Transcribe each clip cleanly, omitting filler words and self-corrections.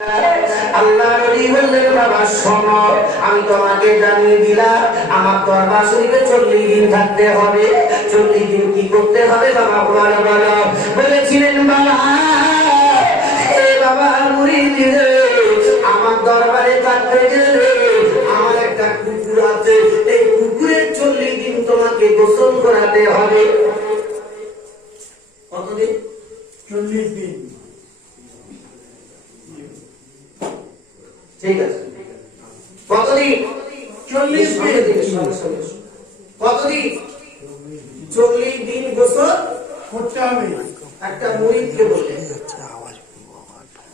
আল্লাহ নবী বললেন, বাবা শোনো, আমি তোমাকে জানিয়ে দিলাম আমার দরবার শরীফে 40 দিন থাকতে হবে। 40 দিন কি করতে হবে বাবা? বলো। বলেছিলেন, বাবা বাবা মুরিদ রে, আমার দরবারে থাকতে গেলে আমার একটা কুকুর আছে, এই কুকুরের 40 দিন তোমাকে গোসল করাতে হবে। কতদিন? 40 দিন। ঠিক আছে, কতদিন? 40 দিন। কতদিন? 40 দিন গোসল করতে হবে। একটা মুরিদকে বলে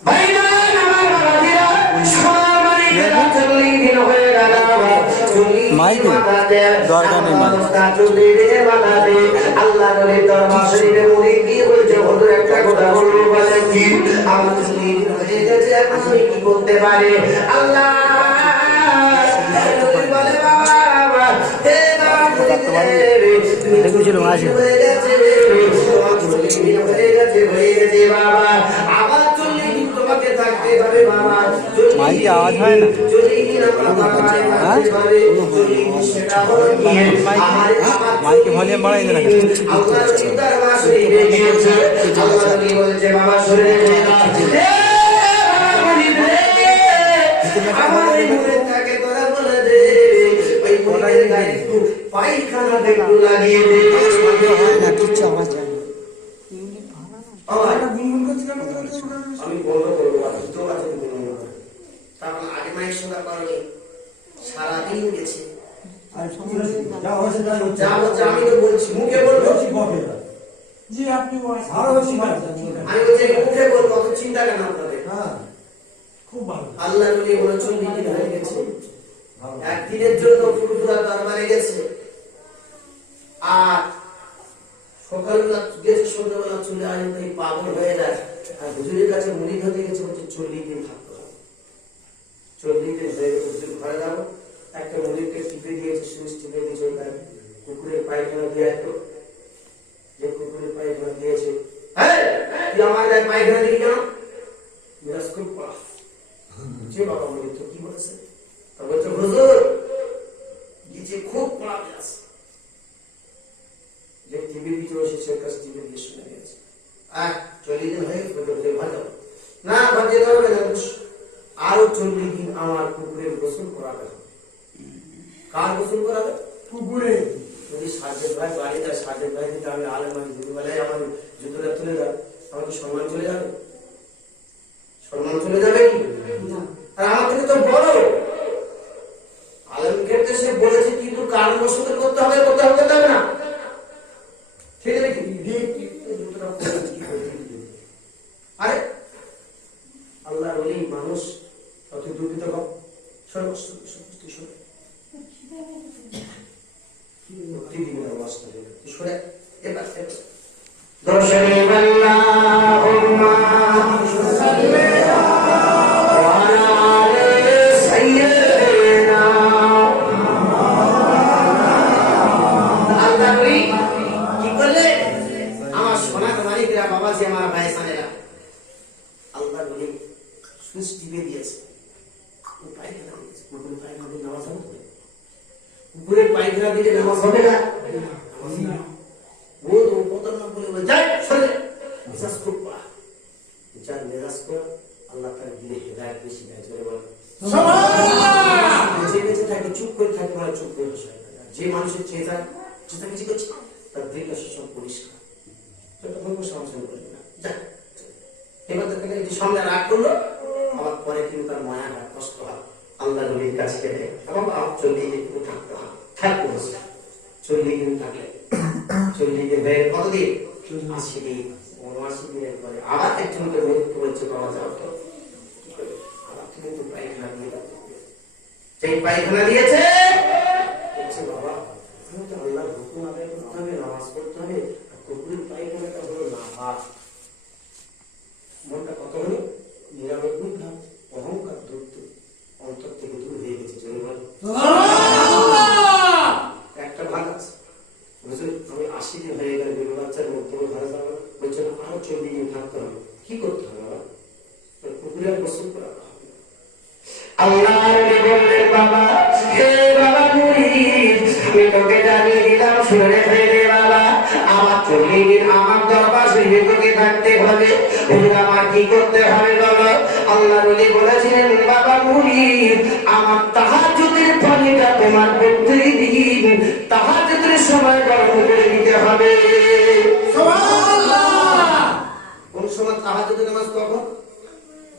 ভাই না আমার বাবাজিরা, সবারই 40 দিন হয়ে গেল। 40 মাথাতে দরকার নেই, 40 দিনে মাথাতে আল্লাহ নবীর দরবার শরীফে মুরিদ গিয়ে বলছে, হুজুর একটা কথা বলবো। বলে কি? আমার 40 দিন হয়ে গেছে, এখন আমি কি করতে পারি? আল্লাহ নবী বলে, বাবা হে বাবা দেখুছিল মাঝে হয়ে গেছে হয়ে গেছে বাবা, আবার 40 দিন তোমাকে থাকতে হবে বাবা। মাইকে আওয়াজ হয় না? মাইকে ভলিউম বাড়াই দেন। বাবা শুনে পায়খানা একটু লাগিয়ে দে। আমি বন্ধ করবো, তারপর আগে মায়ের শোনা করেনি, সারাদিন গেছে। আমি তো বলছি, মুখে বলবো। আমি বলছি মুখে বলবো, অত চিন্তা কেন আপনাদের? আল্লাহ নবী বলে 40 দিন হয়ে গেছে, একদিনের জন্য ফুরফুরা দরবারে গেছে, আর সকালবেলা গেছে, সন্ধ্যাবেলা চলে আসে, তাই পাগল হয়ে যায়। আর হুজুরের কাছে মুরিদ হতে গেছে, বলছে 40 দিন থাকতে হবে। 40 দিন হয়ে গেছে, হুজুর ঘরে যাবো। একটা মুরিদকে টিপে দিয়েছে, সুইচ টিপে দিয়েছে, কুকুরের পায়খানা দিয়ে আসতো। যে কুকুরের পায়খানা দিয়েছে, তুই আমার গায়ে পায়খানা দিবি কেন? মিরাজ খুব পাস যে বাবা মুরিদ তো কি বলেছে? তা বলছে, হুজুর গিয়েছে খুব পড়া মিরাজ, যে টিভি দিতে বসে সে কাছে টিভি দিয়ে শুনে গেছে। 40 দিন হয়ে গেছে, ভালো না ভাবতে হবে না, আরো 40 দিন আমার কুকুরের গোসল করাবে। কার গোসল করাবে? কুকুরে। যদি সাজেদ ভাই বাড়িতে, সাজেদ ভাই দিতে আমি আলেম, আমি যদি বলে আমার জুতোটা তুলে দাও, আমার কি সম্মান চলে যাবে? সম্মান চলে যাবে কি? আর আমার থেকে তো বড় আলেম ক্ষেত্রে সে বলেছে, কিন্তু কারণ গোসল করতে হবে, করতে হবে না, ঠিক আছে? আরে আল্লাহ বলি মানুষ অতি দুঃখিত হোক, সর্বস্ব কুকুরের পায়খানা দিলে নামাজ হবে না? ও তো কত না বলে যাই সরে বিশ্বাস করব, বিচার মেজাজ কর, আল্লাহ তার দিলে হেদায়েত বেশি দেয়। চলে বল সুবহানাল্লাহ। যে বেঁচে থাকে চুপ করে থাকে, মানে চুপ করে বসে থাকে। যে মানুষের চেতা কিছু করছে, তার দিল সব পরিষ্কার, তখন সমস্যা করবে না। যাক, এবার তো এই যে সামনে রাগ করলো, আবার পরে কিন্তু তার মায়া হয়, কষ্ট হয়। আল্লাহ নবীর কাছে গেলে এবং 40 দিন থাকতে হয়, থাকতে হচ্ছে 40 দিন থাকলে 40 দিন হয়ে কতদিন? 80 দিন। 79 দিনের পরে আবার একজনকে মৃত্যু হচ্ছে, পাওয়া যাও তো আবার কিন্তু পায়খানা দিয়ে দাও। সেই পায়খানা দিয়েছে বলছে, বাবা আমি তো আল্লাহর হুকুম আদায় করতে হবে, নামাজ পড়তে হবে, আর কুকুরের পায়খানাটা হলো নাপাক। মনটা কত হলো? 99 ভাগ অহংকার দূর অন্তর থেকে দূর হয়ে গেছে। একটা ভাগ আছে, আমি 80 দিন হয়ে গেলে বেরো বাচ্চার মধ্যে ঘরে যাবো, বলছেন আরো 40 দিন থাকতে হবে। কি করতে হবে? কুকুরের গোসল করা আল্লাহর নবী বললেন বাবা, হে বাবা মুরিদ, আমি তোকে জানিয়ে দিলাম, শুনে রেখে দে বাবা, আমার 40 দিন আমার দরবার শরীফে তোকে থাকতে হবে। হুজুর আমার কি করতে হবে বলো? আল্লাহর নবী বলেছিলেন বাবা মুরিদ, আমার তাহাজ্জুদের পানিটা তোমার প্রতিদিন তাহাজ্জুদের সময় গরম করে দিতে হবে। সুবহানাল্লাহ। কোন সময় তাহাজ্জুদের নামাজ কখন?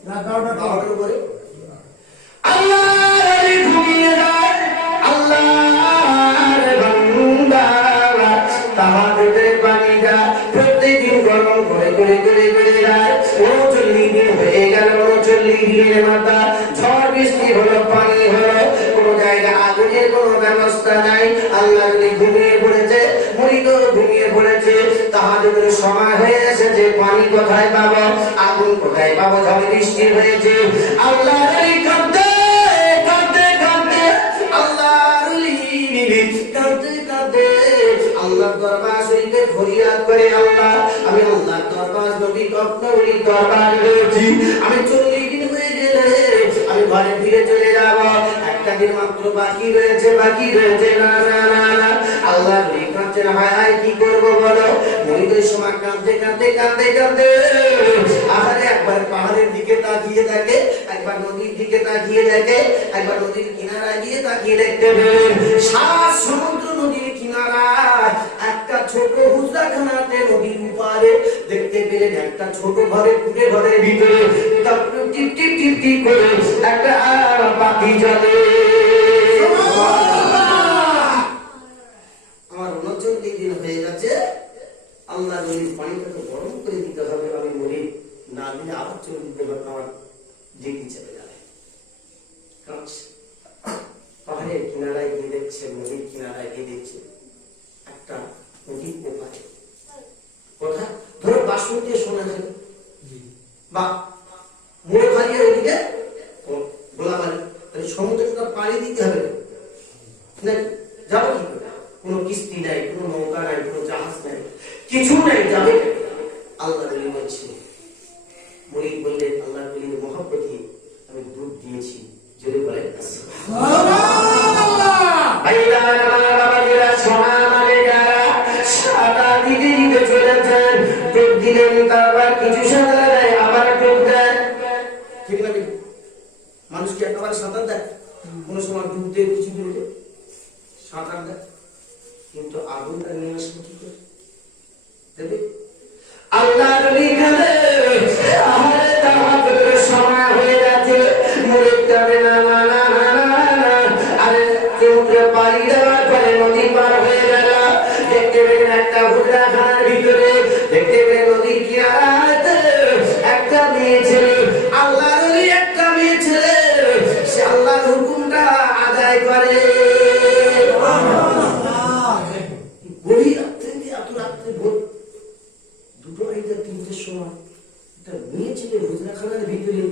রাত 12টার পর। 12টার পরে। আল্লাহর ওলি ঘুমিয়ে যায়, আল্লাহর বান্দা তাহাজ্জুদের পানিটা প্রতিদিন গরম করে করে করে করে যায়। 39 দিন হয়ে গেল, 39 দিনের মাথা ঝড় বৃষ্টি হলো, পানি হলো, কোনো জায়গায় আগুনের কোনো ব্যবস্থা নাই। আল্লাহর ওলি ঘুমিয়ে পড়েছে, মুরিদও ঘুমিয়ে পড়েছে, তাহাজ্জুদের সময় হয়ে এসেছে, পানি কোথায় পাবো, আগুন কোথায় পাবো, ঝড় বৃষ্টি হয়েছে। আল্লাহর ওলি কাঁদতে কাঁদতে কাঁদতে আল্লাহর ওলি কাঁদতে কাঁদতে আল্লাহর দরবার শরীফে ফরিয়াদ করে, আল্লাহ আমি আল্লাহর দরবার নবী কবরের দরবার গেছি, আমি 40 দিন হয়ে গেলে আমি ঘরে ফিরে চলে যাব, একটা দিন মাত্র বাকি রয়েছে, বাকি রয়েছে। না না না না, আল্লাহ কাঁদছেন, হায় কি করবো বলো? মুরিদের সময় কাঁদতে কাঁদতে কাঁদতে কাঁদতে আহারে একবার পাহাড়ের দিকে তাকিয়ে দেখে, একবার নদীর দিকে তাকিয়ে দেখে, একবার নদীর কিনারায় গিয়ে তাকিয়ে দেখতে পেলেন 7 সমুদ্র নদীর কিনারায় একটা ছোট হুজরাখানাতে নদীর উপারে দেখতে পেলেন একটা ছোট ঘরে, কুটে ঘরের ভিতরে টিপ টিপ টিপ টিপ করে একটা পাখি চলে। আমার 39 দিন হয়ে গেছে, আল্লাহ নবীর পানিটাকে গরম করে দিতে হবে, আমি মরি না দিলে আবার 40 দিন আমার ডিগ্রি চলে যাবে। পাহাড়ের কিনারায় গিয়ে দেখছে, নদীর কিনারায় গিয়ে দেখছে একটা নদীর ওপারে, কোথায় ধরো বাসমতি সোনা খালি বা মোড় খালিয়ে ওইদিকে গোলাবাড়ি, তাহলে সমুদ্রটা পাড়ি দিতে হবে না, যাবো কি করে? কোনো কিস্তি নাই, কোনো নৌকা নাই, কোনো জাহাজ নাই, কিছু নাই, যাবে। আল্লাহ নবী বলছে, মুরিদ বললেন আল্লাহ নবীর মহব্বতে আমি দুধ দিয়েছি, জোরে বলেন সুবহানাল্লাহ। আইলা বাবারা সোনা মানে যারা সাদা দিতে দিতে চলেছেন, দুধ দিলেন, তারপর কিছু সাদা দেয়, আবার দুধ দেয়, ঠিক না? মানুষকে একেবারে সাঁতার দেয়, কোনো সময় ডুব দিয়ে কিছু দিলে সাঁতার দেয়, কিন্তু আগুনটা নিয়ে আসবে কি করে দেবে? আল্লাহ নবী কাঁদে, আহারে তাহাজ্জুদের সময় হয়ে যাচ্ছে, মুরিদ কাঁদে, না না না না না, আরে সমুদ্রে পাড়ি দেওয়ার পরে নদী পার হয়ে গেল, দেখতে পেলেন একটা হুজরাখানার ভিতরে, দেখতে পেলেন নদীর কিনারাতে একটা মেয়ে ছেলে, আল্লাহ নবী একটা মেয়ে ছেলে, সে আল্লাহর হুকুমটা আদায় করে। গভীর রাত্রে, এত রাত্রে ভোর 2-3টার সময় একটা মেয়ে ছেলে হুজরাখানার ভিতরে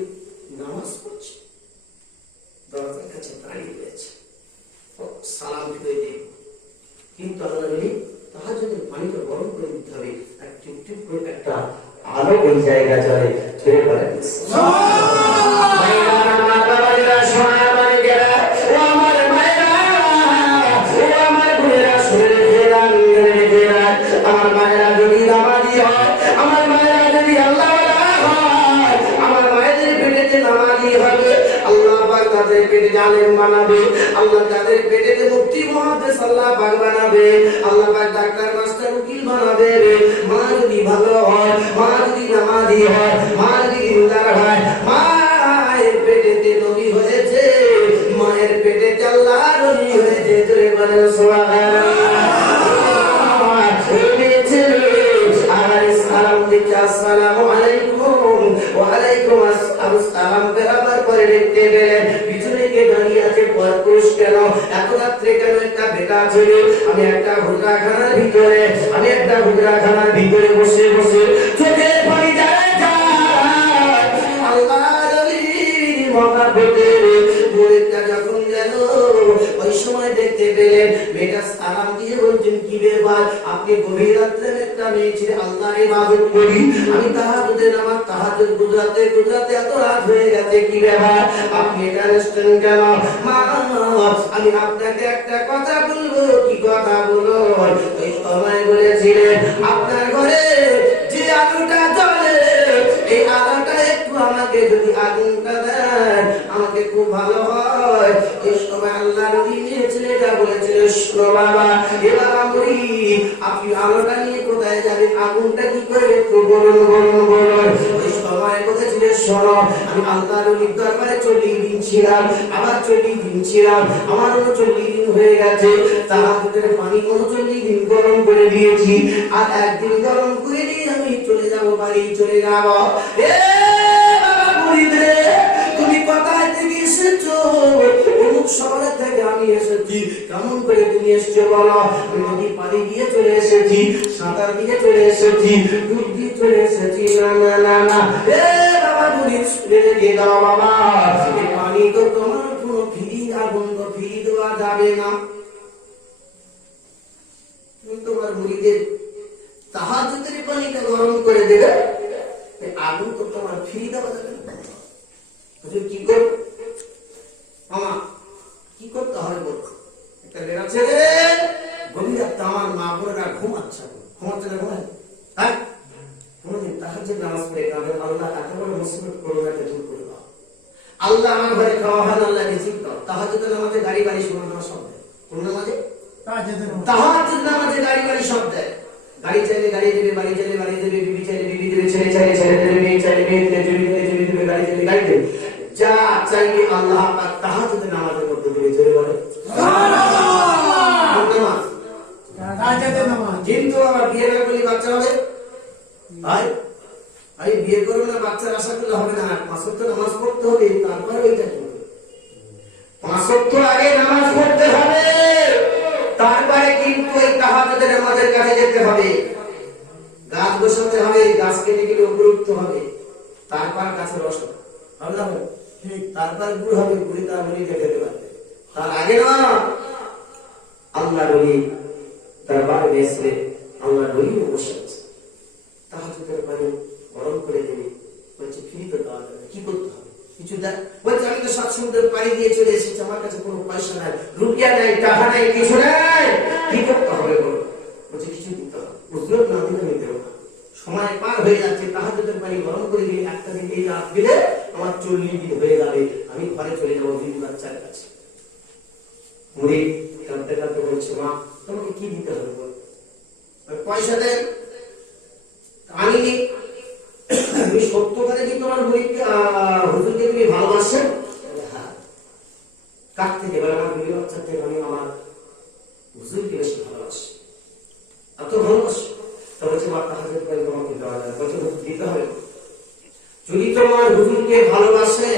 নামাজ পড়ছে, দরজার কাছে দাঁড়িয়ে রয়েছে, সালাম ফিরে দিয়ে, কিন্তু আল্লাহ নবী তাহাজ্জুদের পানিটা গরম করে দিতে হবে, এক টিপ টিপ করে একটা আলো ওই জায়গা চলে, ছেড়ে পড়ে আমার মায়েরা যদি নামাজি হয়, আমার মায়েরা যদি আল্লাহ হয়, আমার মায়েদের পেটেতে নামাজি হবে, আল্লাহ পাক তাদের পেটে জালেম বানাবে, আল্লাহ তাদের পেটেতে মুফতি মুহাদ্দিস আল্লাহ পাক বানাবে, আল্লাহ পাক ডাক্তার মাস্টার উকিল বানাবে। মা যদি ভালো হয়, মা যদি নামাজি হয়, মা যদি দিনদার হয়, মায়ের পেটেতে নবী হয়েছে, মায়ের পেটেতে আল্লাহ নবী হয়েছে, জোরে বলেন সুবহানাল্লাহ। আসসালামু আলাইকুম, ওয়া আলাইকুম আসসালাম বরাবর করে দেখতে পেলেন পিছনে কে দাঁড়িয়ে আছে, পরপুরুষ কেন, এত রাত্রে কেন? একটা বেটা ছেলে, আমি একটা হুজরাখানার ভিতরে, আমি একটা হুজরাখানার ভিতরে বসে বসে চোখে পানি যায় যায়, আল্লাহর ওলির মহব্বতে মুরিদটা যখন গেল, ওই সময় দেখতে পেলেন মেয়েটা সালাম দিয়ে বলছেন কি ব্যাপার আপনি গভীর রাত্রে একটা মেয়ে ছেলে আল্লাহর ইবাদত করি আমি তাহাজ্জুদের নামাজ তাহাজ্জুদ গুজরাতে গুজরাতে এত রাত হয়ে গেছে কি ব্যাপার আপনি এটা আসছেন কেন মা আমি আপনাকে একটা কথা বলবো কি কথা বলো ওই সময় বলেছিলেন আপনার ঘরে যে আলোটা জ্বলে এই আলোটা একটু আমাকে যদি আগুনটা দেন আমাকে খুব ভালো হয় এই সময় আল্লাহ নবী নিয়ে ছেলেটা বলেছিল শোনো বাবা এবার আমি আপনি আলোটা নিয়ে কোথায় যাবেন আগুনটা কি করে একটু বলুন বলুন বলুন ওই সময় বলেছিল শোনো আমি আল্লাহ নবীর দরবারে 40 দিন ছিলাম আবার 40 দিন ছিলাম আমার 39 দিন হয়ে গেছে তাহাজ্জুদের পানি 39 দিন গরম করে দিয়েছি আর একদিন গরম করে দিয়ে আমি চলে যাব বাড়ি চলে যাব এ বাবা মুরিদে তুমি কোথায় থেকে এসেছো অমুক শহর থেকে আমি এসেছি কেমন করে তুমি এসেছো বলো নদী পানি দিয়ে চলে এসেছি সাঁতার দিয়ে চলে এসেছি ডুব দিয়ে চলে এসেছি না না না না এ বাবা মুরিদ শুনে রেখে দাও বাবা এই পানি তো তোমার কোনো ফিরি আগুন তো ফিরি দেওয়া যাবে না তুমি তোমার মুরিদের তাহাজ্জুদের পানিটা গরম করে দেবে আগুন তো তোমার ফিরি দেওয়া যাবে না কি করব মামা কি করতে হবে বল একটা বেড়া ছেলে গভীর রাতে আমার মা বোনেরা ঘুমাচ্ছে না ঘুমায় হ্যাঁ কোনদিন তাহাজ্জুদ নামাজ পড়ে কাঁদে আল্লাহ তাকে বলে মুসিবত করোনাকে দূর করে দাও আল্লাহ আমার ঘরে খাওয়া হয় আল্লাহ রিজিক দাও তাহাজ্জুদের নামাজে গাড়ি বাড়ি শোনা দেওয়া সব দেয় কোন নামাজে তাহাজ্জুদ নামাজে গাড়ি বাড়ি সব দেয় গাড়ি চাইলে গাড়ি দেবে বাড়ি চাইলে বাড়ি দেবে বিবি চাইলে বিবি দেবে ছেলে চাইলে ছেলে দেবে মেয়ে চাইলে মেয়ে দেবে জমি চাইলে জমি দেবে গাড়ি চাইলে গাড়ি দেবে যা চাইবে আল্লাহ পাক তাহাজ্জুদের নামাজের মধ্যে দিয়ে জোরে বলে তাহাজ্জুদের নামাজ কিন্তু আমার বিয়ে না করলে বাচ্চা হবে ভাই আমি বিয়ে করব না বাচ্চার আশা করলে হবে না 5 ওয়াক্ত নামাজ পড়তে হবে তারপরে ওইটা করবে 5 ওয়াক্ত আগে নামাজ পড়তে হবে তারপরে কিন্তু এই তাহাজ্জুদের নামাজের কাছে যেতে হবে গাছ বসাতে হবে গাছ কেটে কেটে উপযুক্ত হবে তারপর গাছের রস হবে না ঠিক তারপর গুড় হবে গুড়ি তারপরে খেতে পারবে তার আগে না আল্লাহ নবী দরবারে এসে আল্লাহ নবী বসে আছে তাহাজ্জুদের পানি গরম করে দেবে বলছে ফ্রি তো দেওয়া যাবে কি করতে হবে কিছু দেখ বলছে আমি তো 7 সমুদ্র পাড়ি দিয়ে চলে এসেছি আমার কাছে কোনো পয়সা নাই রুপিয়া নাই টাকা নাই কিছু নাই কি করতে হবে বলো বলছে কিছু দিতে হবে উজরত না দিলে নিতে হবে সময় পার হয়ে যাচ্ছে তাহাজ্জুদের পানি গরম করে দিয়ে একটা দিন এই রাত দিলে আমার 40 দিন হয়ে যাবে আমি ঘরে চলে যাবো বিবি বাচ্চার কাছে মুরিদ কাঁদতে কাঁদতে বলছে মা তোমাকে কি দিতে হবে বল পয়সা দেন আমি আমি সত্যকারে কি তোমার মুরিদকে হুজুরকে তুমি ভালোবাসেন হ্যাঁ কার থেকে বলে আমার বিবি বাচ্চার থেকে আমি আমার হুজুরকে বেশি ভালোবাসি এত ভালোবাসি তবে তোমার তাহাজ্জুদ পানি তোমাকে দেওয়া যাবে বলছে দিতে হবে যদি তোমার হুজুরকে ভালোবাসে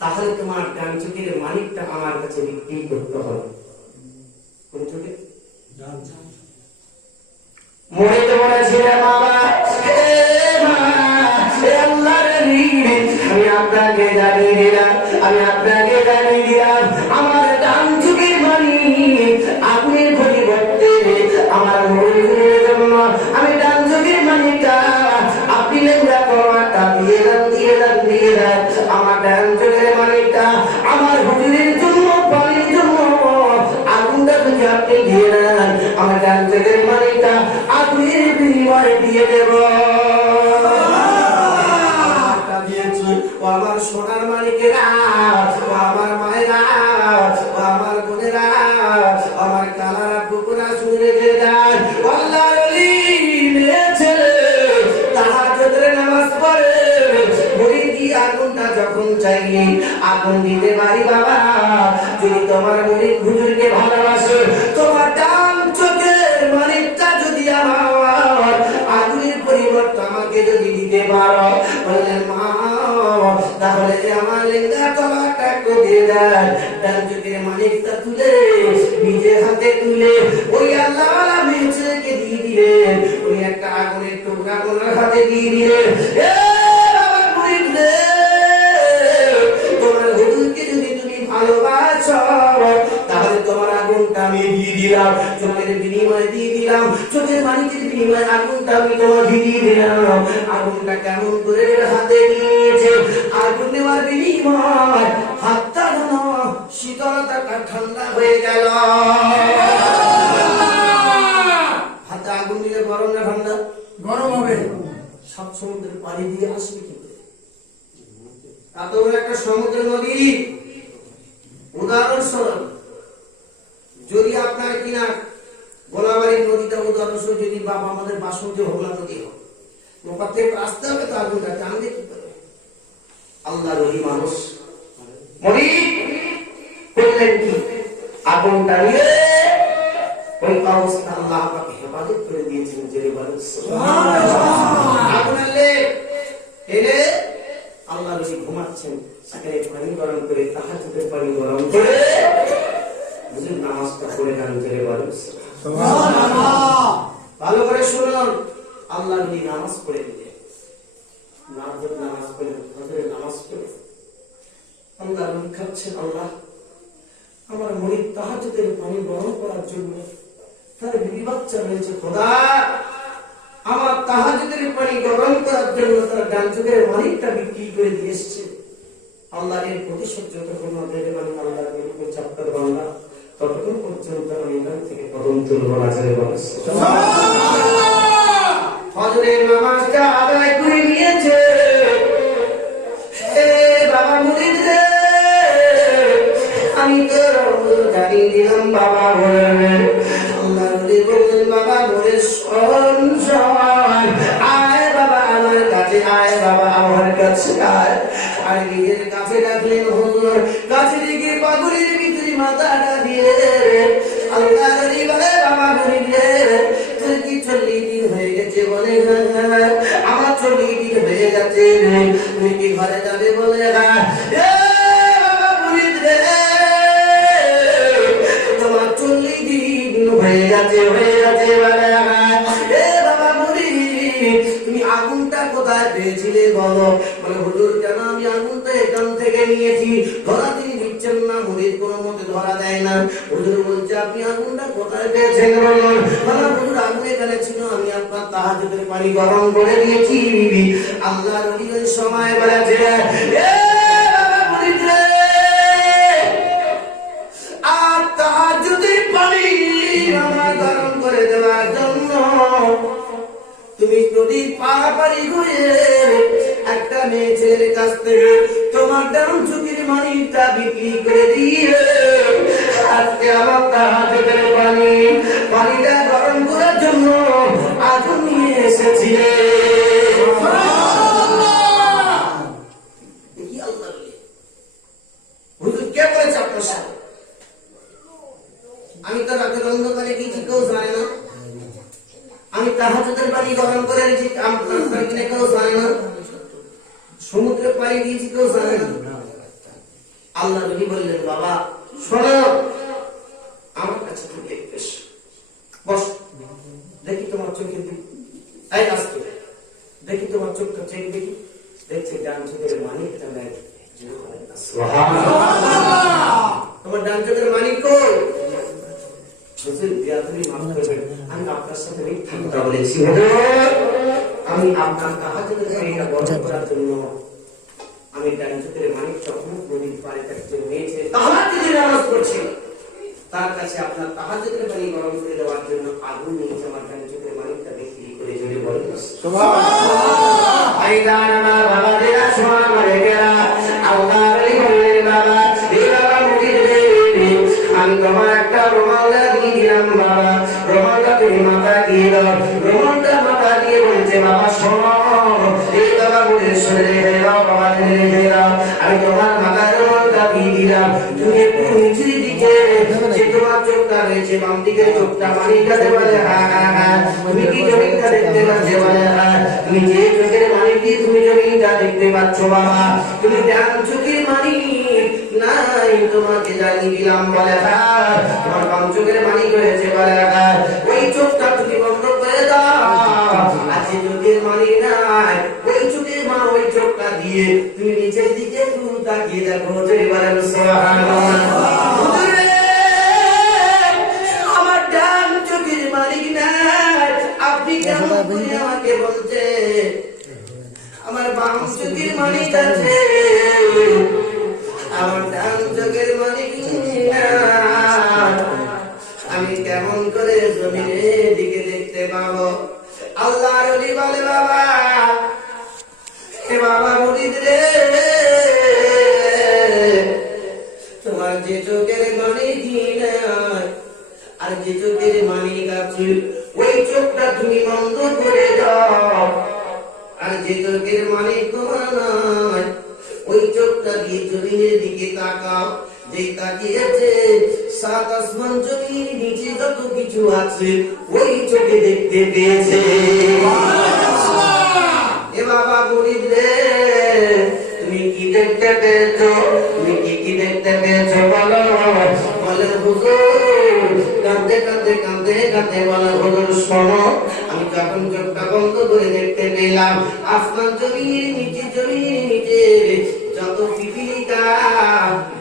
তাহলে তোমার ডান চোখের মানিকটা আমার কাছে বিক্রি করতে হবে কোন চোখে মনে তো বলেছিল বাবা আমি আপনাকে জানিয়ে দিলাম আমার ডান চোখের মানিক আগুনের পরিবর্তে আমার মনের জন্য আমি ডান চোখের মানিকটা আপনি লেখা তোমারটা দিয়ে দেন আমার ডান চোখের মানিকটা আমার হুজুরের জন্য পানির জন্য আগুনটা যদি আপনি দিয়ে দেন আমার ডান চোখের মানিকটা আগুনের বিনিময়ে দিয়ে দেব আমার সোনার মালিকেরা আমার মায়েরা আমার বোনেরা আমার কালারা কুকুরা শুনে দেন আল্লাহর ওলি মেয়ে ছেলে তাহাজ্জুদের নামাজ পড়ে মুরিদি আগুনটা যখন চাইলে আগুন দিতে পারি বাবা যদি তোমার মুরিদ হুজুরকে ভালোবাসে তোমার ডান চোখের মালিকটা যদি আমার আগুনের পরিবর্তে আমাকে যদি দিতে পারো বলে মা তাহলে আমার লেখা তোমারটা দিয়ে দেন ডান চোখের মালিকটা তুলে নিজের হাতে তুলে ওই আল্লাহওয়ালা মেয়ে ছেলেকে দিয়ে দিলেন ওই একটা আগুনের টুকরা ওনার হাতে দিয়ে দিলেন তোমার হুজুরকে যদি তুমি ভালোবাসো তাহলে তোমার দিলাম, চোখের বিনিময় দিয়ে দিলাম, চোখের মানিকের বিনিময় আগুনটা আমি তোমাকে দিয়ে দিলাম। আগুনটা কেমন করে হাতে নিয়েছে, আগুন নেওয়ার বিনিময় হাতটা যেন শীতলতাটা ঠান্ডা হয়ে গেল। হাতে আগুন দিলে গরম না ঠান্ডা? গরম হবে। সব সমুদ্রের পানি দিয়ে আসবে কি করে? এত বড় একটা সমুদ্র নদী, উদাহরণস্বরূপ যদি আপনার কিনা গোলাবাড়ির নদীটা উদাহরণস্বরূপ যদি বাবা আমাদের বাসন্তী হোগলা নদী হোক, ওখান থেকে আসতে হবে তো আগুনটা টানবে কি করে? আল্লাহর ওই মানুষ মরি করলেন কি, আগুনটা নিয়ে ওই অবস্থা আল্লাহ আপনাকে হেফাজত করে দিয়েছেন। জেরে বলেন সুবহানাল্লাহ। আগুন এলে আল্লাহ রসি ঘুমাচ্ছেন, সেখানে পানি গরম করে তাহাজ্জুদের পানি গরম করে হুজুর নামাজটা পড়ে গান জেরে বলেন সুবহানাল্লাহ। ভালো করে শুনুন, আল্লাহ নবী নামাজ পড়ে দিলেন, নামাজ পড়ে ফজরের নামাজ পড়ে আল্লাহ নবী খাচ্ছেন, আল্লাহ আমার মনিব তাহাজ্জুদের পানি গরম করার জন্য তার বিবি বাচ্চা রয়েছে, খোদা আমার তাহাজ্জুদের পানি গরম করার জন্য তার ডান চোখের মানিকটা বিক্রি করে দিয়ে এসছে। আল্লাহর এর প্রতিশোধ যতক্ষণ না দেবে আমি আল্লাহর বিরুদ্ধে চাপকার বাংলা ততক্ষণ পর্যন্ত আমি এখান থেকে কদম তুলব না। জেরে বলেন সুবহানাল্লাহ। ফজরের নামাজটা আদায় করে নিয়েছে। হে বাবা মুরিদ রে, আমি তো জানি দিলাম বাবা বলেন, আল্লাহ নবী বললেন বাবা বলে সংসার আয় বাবা আমার কাছে, আয় বাবা আমার কাছে আয়। আর নিজের কাছে ডাকলেন হুজুর, কাছে দিকে পাগলের ভিতরে মাথাটা দিয়ে আল্লাহ নবী বলে বাবা মুরিদ রে, তোর কি 40 দিন হয়ে গেছে? বলে হ্যাঁ। আমার 40 দিন হয়ে গেছে। তুমি কি ঘরে যাবে? বলে হ্যাঁ। বাবা মুরিদ রে, তোমার 40 দিন হয়ে গেছে বলে হ্যাঁ। বাবা মুরিদ, তুমি আগুনটা কোথায় পেয়েছিলে বলো? বলে হুজুর কেন আমি আগুনটা এখান থেকে নিয়েছি। ধরা তিনি দিচ্ছেন না, মুরিদ কোনো মতে ধরা দেয় না। হুজুর বলছে আপনি আগুনটা কোথায় পেয়েছেন বলুন। বলে হুজুর আগুন এখানে ছিল, আমি আপনার তাহাজ্জুদের পানি গরম করে দিয়েছি। আল্লাহর ওলি ওই সময় বলেছে, বাবা মুরিদ রে, আর তাহাজ্জুদের পানি আমার গরম করে দেওয়ার জন্য তুমি যদি পারাপারি হয়ে একটা মেয়ে ছেলের কাছ থেকে তোমার ডান চোখের মানিকটা বিক্রি করে দিয়ে আজকে আমার তাহাজ্জুদের পানিটা গরম করার জন্য আগুন নিয়ে এসেছিলে। হুজুর কে বলেছে আপনার সাথে? আমি তো রাতের অন্ধকারে গিয়েছি, কেউ জানে না। আমি তাহাজ্জুদের পানি গরম করে দিয়েছি, আপনার কিনে কেউ জানে না। সমুদ্রে পানি দিয়েছি, কেউ জানে না। আল্লাহ নবী বললেন বাবা শোনো, আমার কাছে তুমি এসো, বস, দেখি তোমার চোখের দিকে, এই আসতে দেখি তোমার চোখটা চেক দেখি। দেখছে ডান চোখের মানিকটা নাই। তোমার ডান চোখের মানিক কই? হুজুর বিয়াদবি মাফ করবেন, আমি আপনার সাথে মিথ্যা কথা বলেছি। আমি আপনার তাহাজ্জুদের পানিটা গরম করার জন্য আমি ডান চোখের মানিকটা অমুক নদীর পাড়ে একজন মেয়ে ছেলে তাহাজ্জুদের নামাজ পড়ছিল, তার কাছে আপনার তাহাজ্জুদের পানি গরম করে দেওয়ার জন্য আগুন নিয়ে আমার ডান চোখের মানিকটা বিক্রি করে জোরে বলেন সুবহানাল্লাহ। আইদান আমার বাবাদেরা শোনা করে গেলা আল্লাহর ওলি বললেন বাবা, এই বাবা মুরিদ রে, আমি তোমার একটা রুমালটা দিয়ে দিলাম বাবা, রুমালটা তুমি মাথা দিয়ে দাও। রুমালটা মাথা দিয়ে বলছে বাবা শোনো, এই বাবা মুরিদ শুনে দাও বাবা, শুনে দাও, আমি তোমার মাথার রুমালটা দিয়ে দিলাম। তুমি একটু নিচের দিকে যে তোমার চোখটা রয়েছে বাম দিকে চোখটা মানিকটা বলে হ্যাঁ হ্যাঁ হ্যাঁ, তুমি কি জমিনটা দেখতে পাচ্ছ? বলে হ্যাঁ। তুমি যে চোখের মানিক দিয়ে তুমি জমিনটা দেখতে পাচ্ছ বাবা, তুমি ডান চোখের মানিক নাই, তোমাকে জানিয়ে দিলাম। বলে হ্যাঁ। তোমার বাম চোখের মানিক হয়েছে? বলে হ্যাঁ। ওই চোখটা তুমি বন্ধ করে দাও, আর যে চোখের মানিক নাই ওই চোখের ওই চোখটা দিয়ে তুমি নিচের দিকে একটু তাকিয়ে দেখো। জয় বলেন সুবহানাল্লাহ। আমার বলছে আমার বাম চোখের মানিক আছে, আমার ডান চোখের মানিক নাই। আমি কেমন করে জমিনের দিকে দেখতে পাবো? আল্লাহর ওলি বলে বাবা, এ বাবা মুরিদ রে, তোমার যে চোখের মানিক নাই আর যে চোখের মানিক আছে ওই চোখটা তুমি বন্ধ করে দাও। আর যে চোখের মানিক তোমার নাই ওই চোখটা দিয়ে জমিনের দিকে তাকাও। যেই তাকিয়েছে সাত আসমান জমির নিচে যত কিছু আছে ওই চোখে দেখতে পেয়েছে। এ বাবা মুরিদ রে, তুমি কি দেখতে পেয়েছো? তুমি কি দেখতে পেয়েছো বলো? বলে হুজুর, কাঁদতে কাঁদতে কাঁদতে কাঁদতে বলে হুজুর শোনো, আমি যখন চোখটা বন্ধ করে দেখতে পেলাম আসমান জমির নিচে, জমির নিচে যত পৃথিবীটা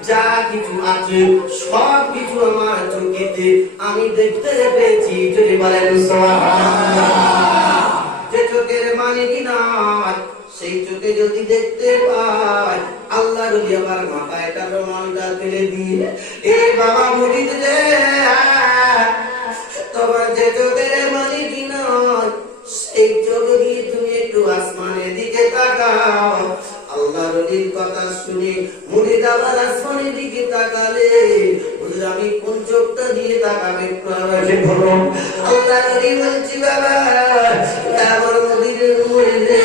যা কিছু আছে সব কিছু আমার চোখেতে আমি দেখতে পেয়েছি। যদি বলেন সুবহানাল্লাহ। যে চোখের মানিক নাই সেই চোখে যদি দেখতে পাই আল্লাহর ওলি আমার মাথায় তার রোমালটা ফেলে দিয়ে, এ বাবা মুরিদ রে, তোমার যে চোখের মানিক নাই সেই চোখ দিয়ে তুমি একটু আসমানের দিকে তাকাও। আল্লাহর ওলির কথা শুনে মুরিদ আবার আসমানের দিকে তাকালে হুজুর আমি কোন চোখটা দিয়ে তাকাবে একটু আমাকে বলুন। আল্লাহর ওলি বলছি বাবা আমার মুরিদের মুরিদ রে,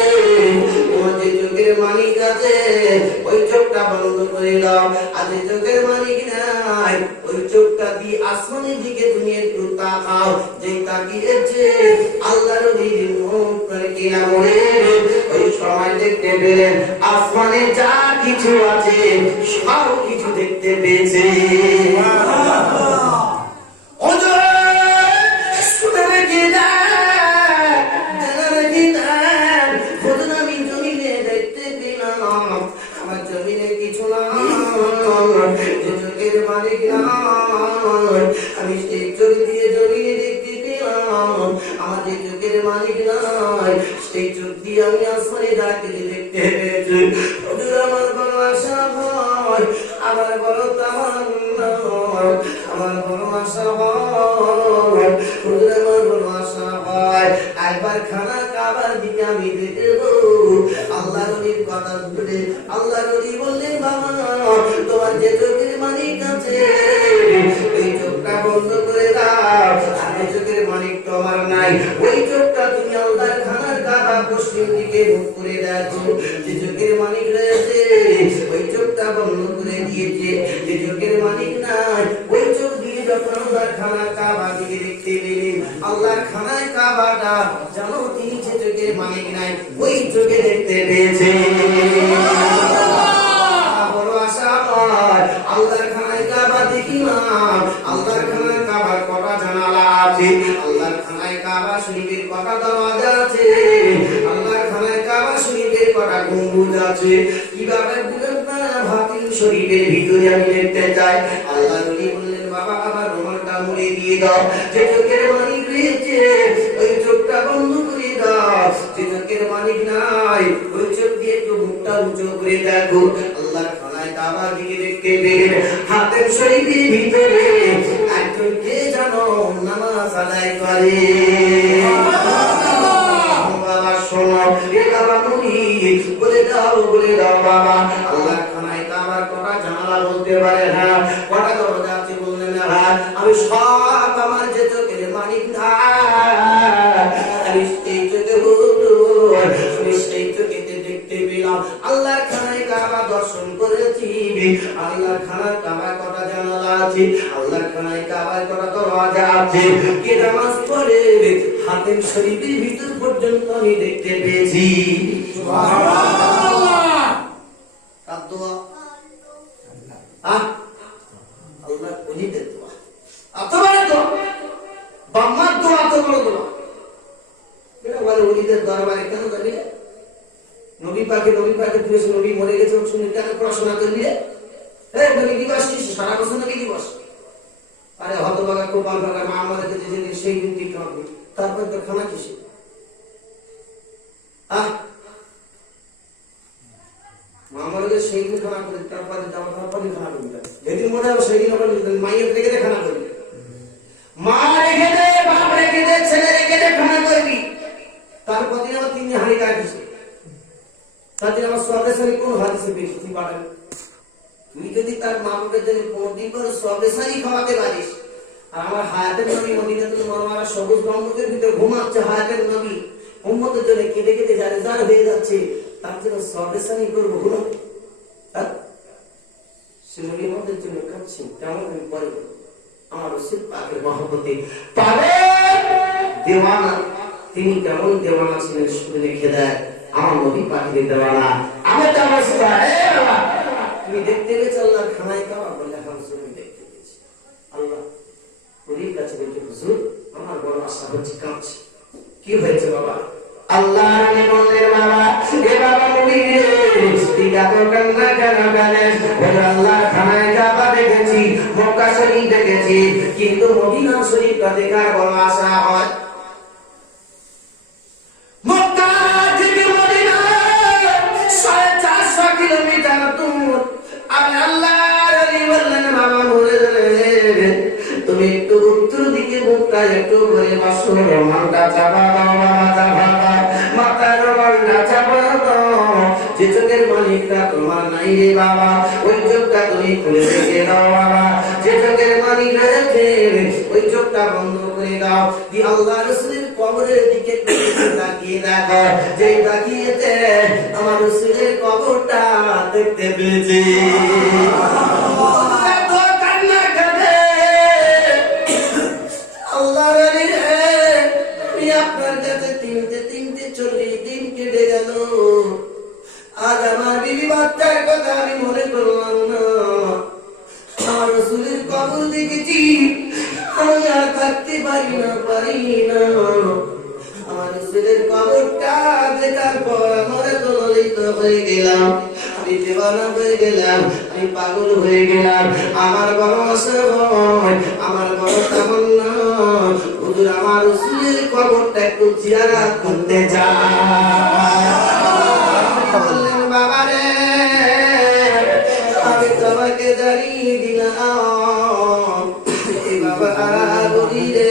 তোমার যে চোখের মানিক আছে ওই চোখটা বন্ধ করে দাও। আর যে চোখের মানিক নাই ওই চোখটা দিয়ে আসমানের দিকে তুমি একটু তাকাও। যেই তাকিয়েছে আল্লাহর ওলির মুখ করে কিয়ামে ওই সময় দেখতে পেলেন আসমানে যা কিছু আছে সব কিছু দেখতে পেয়েছে। আমার জমিনে কিছু না, যে চোখের মালিক নাই আমি সেই চোখ দিয়ে জমিনে দেখতে পেলাম। আমার যে চোখের মালিক নাই সেই চোখ দিয়ে আমি আসমানে যাকে দেখতে পেয়েছি। হুজুর আমার বড় আশা হয়, আমার বড় তামান্না, আমার বড় আশা হয়, হুজুর আমার বড় আশা হয় একবার খানা কাবার দিকে আমি দেখবো। আল্লাহর ওলির কথা শুনে আল্লাহর ওলি বললেন বাবা তোমার যে চোখের মালিক আছে ওই চোখটা বন্ধ করে দাও। আর যে চোখের মালিক তোমার নাই ওই চোখটা তুমি আল্লাহর খানার কাবা পশ্চিম দিকে মুখ করে দেখো। যে চোখের মালিক রয়েছে ওই চোখটা বন্ধ করে দিয়েছে। যে চোখের মালিক নাই ওই চোখ দিয়ে যখন আল্লাহর খানার কাবা দিকে দেখতে পেলেন আল্লাহর খানায় কাবাটা জানো তিনি যে চোখের মালিক নাই ওই চোখে দেখতে পেয়েছে। বড় আশা হয় আল্লাহর খানায় কাবা দেখিলাম। আল্লাহর খানায় কাবার কটা জানালা আছে, আল্লাহর খানায় কাবা শরীফের কটা দরজা আছে, আল্লাহর খানায় কাবা শরীফের কটা গম্বুজ আছে, কিভাবে ভাতিল শরীফের ভিতরে আমি দেখতে চাই। আল্লাহর ওলি বললেন বাবা আবার রুমালটা মুড়ে দিয়ে দাও। যে চোখের মালিক রয়েছে ওই চোখটা বন্ধ করে দাও। যে চোখের মালিক নাই ওই চোখ দিয়ে একটু মুখটা উঁচু করে দেখো। আল্লাহর খানায় কাবা দিকে দেখতে পেলেন হাতের শরীফের ভিতরে একজন কে জানো নামাজ আদায় করে। বাবা শোনো, এ বাবা মুরিদ বলে দাও বাবা আল্লাহর খানায় কাবার কটা জানালা বলতে পারে? হ্যাঁ। কটা দরজা আছে বললেন? হ্যাঁ। আমি সব আমার যে চোখের মালিক নাই আমি সেই চোখে আমি সেই চোখেতে দেখতে পেলাম আল্লাহর খানায় কাবা দর্শন করেছি। আল্লাহর খানায় কাবার কটা জানালা আছে, আল্লাহর খানায় কাবার কটা দরজা আছে, কে নামাজ পড়ে হাতেম শরীফের ভিতর পর্যন্ত আমি দেখতে পেয়েছি। সুবহানাল্লাহ। কার দোয়া? আল্লাহর ওলিদের দোয়া। এত বড় দোয়া, বাম্মার দোয়া এত বড় দোয়া। এটা বলে ওলিদের দরবারে কেন যাবি রে? নবী পাকে তুই নবী মরে গেছে শুনে কেন পড়াশোনা করবি রে? নবী দিবস কি সারা বছর নবী দিবস? আরে হতভাগা কোপাল ভাগা মা আমাদের যেদিন সেই দিন ঠিক হবে, তারপর তো খানা কিসে? মামাকে সেই দিন খানা করি, তারপরে তারপরে খানা করি, যেদিন মনে হবে সেই দিন আবার মাইয়ের রেখে দে খানা করবি, মা রেখে দে, বাপ রেখে দে, ছেলে রেখে দে, খানা করবি। তারপর দিন আবার 3 দিন হাঁড়ি কাটিস, তার দিন আমার সর্বেসারি কোন হাদিসে বেশি তুই পাঠাবি? তুই যদি তার মা বাপের জন্য কোনদিন করে সর্বেসারি খাওয়াতে পারিস, আর আমার হায়াতের নবী মদিনাতুল মুনাওয়ারা সবুজ গম্বুজের ভিতরে ঘুমাচ্ছে হায়াতের নবী, উম্মতের জন্য কেঁদে কেঁদে জারেজার হয়ে যাচ্ছে, তার জন্য সর্বেসারি করবো হলো সে নবী আমাদের জন্য কাঁদছেন, তেমন আমি পরে আমার রসুল পাকের মহব্বতে পাগল দেওয়ানা, তিনি কেমন দেওয়ানা ছিলেন শুনে লিখে দেয় আমার নবী পাকের দেওয়ানা। আমি তো আমার বাবা তুমি দেখতে গেছো আল্লাহ খানায় খাওয়া বললে হামসুর আমি দেখতে গেছি। আল্লাহ নবীর কাছে বলছে হুজুর আমার বড় আশা হচ্ছে, কাঁদছে। কি হয়েছে বাবা? আল্লাহ আমি বললেন বাবা এ বাবা নবী তুই এত কান্না কেন কাঁদেন? বলে আল্লাহ খানায় কাবা দেখেছি, মক্কা শরীফ দেখেছি, কিন্তু মদিনা শরীফটা দেখার বড় আশা হয়। মক্কা থেকে মদিনা 450 কিলোমিটার দূর। আর আল্লাহর ওলি বললেন বাবা বলে তুমি একটু উত্তর দিকে মুখটা একটু করে বসো, রোমানটা চাপা দাও বাবা, চাপা দাও মাথার রোমানটা চাপা দাও। যে চোখের মালিকটা তোমার নাই রে বাবা, ওই চোখটা তুমি খুলে রেখে দাও বাবা। যে চোখের মালিক রেখে ওই চোখটা বন্ধ করে দাও। দি আল্লাহ রাসূলের কবরের দিকে তাকিয়ে দেখো, যে তাকিয়েছে আমার রাসূলের কবরটা দেখতে পেয়েছে। আপনার কাছে 340 দিন কেটে গেল, আজ আমার বিবি বাচ্চার কথা আমি মনে করলাম না। আমার রাসূলের কবর দেখেছি, আমি আর থাকতে পারি না। আমার রাসূলের কবরটা দেখার পর আমার তো ললিত হয়ে গেলাম, আমি দেওয়ানা হয়ে গেলাম, আমি পাগল হয়ে গেলাম। আমার বড় আশা হয়, আমার বড় তামান্না হুজুর আমার রাসূলের কবরটা একটু জিয়ারত করতে চাই। বললেন বাবা রে আমি তোমাকে জানিয়ে দিলাম, এ বাবা বলি রে,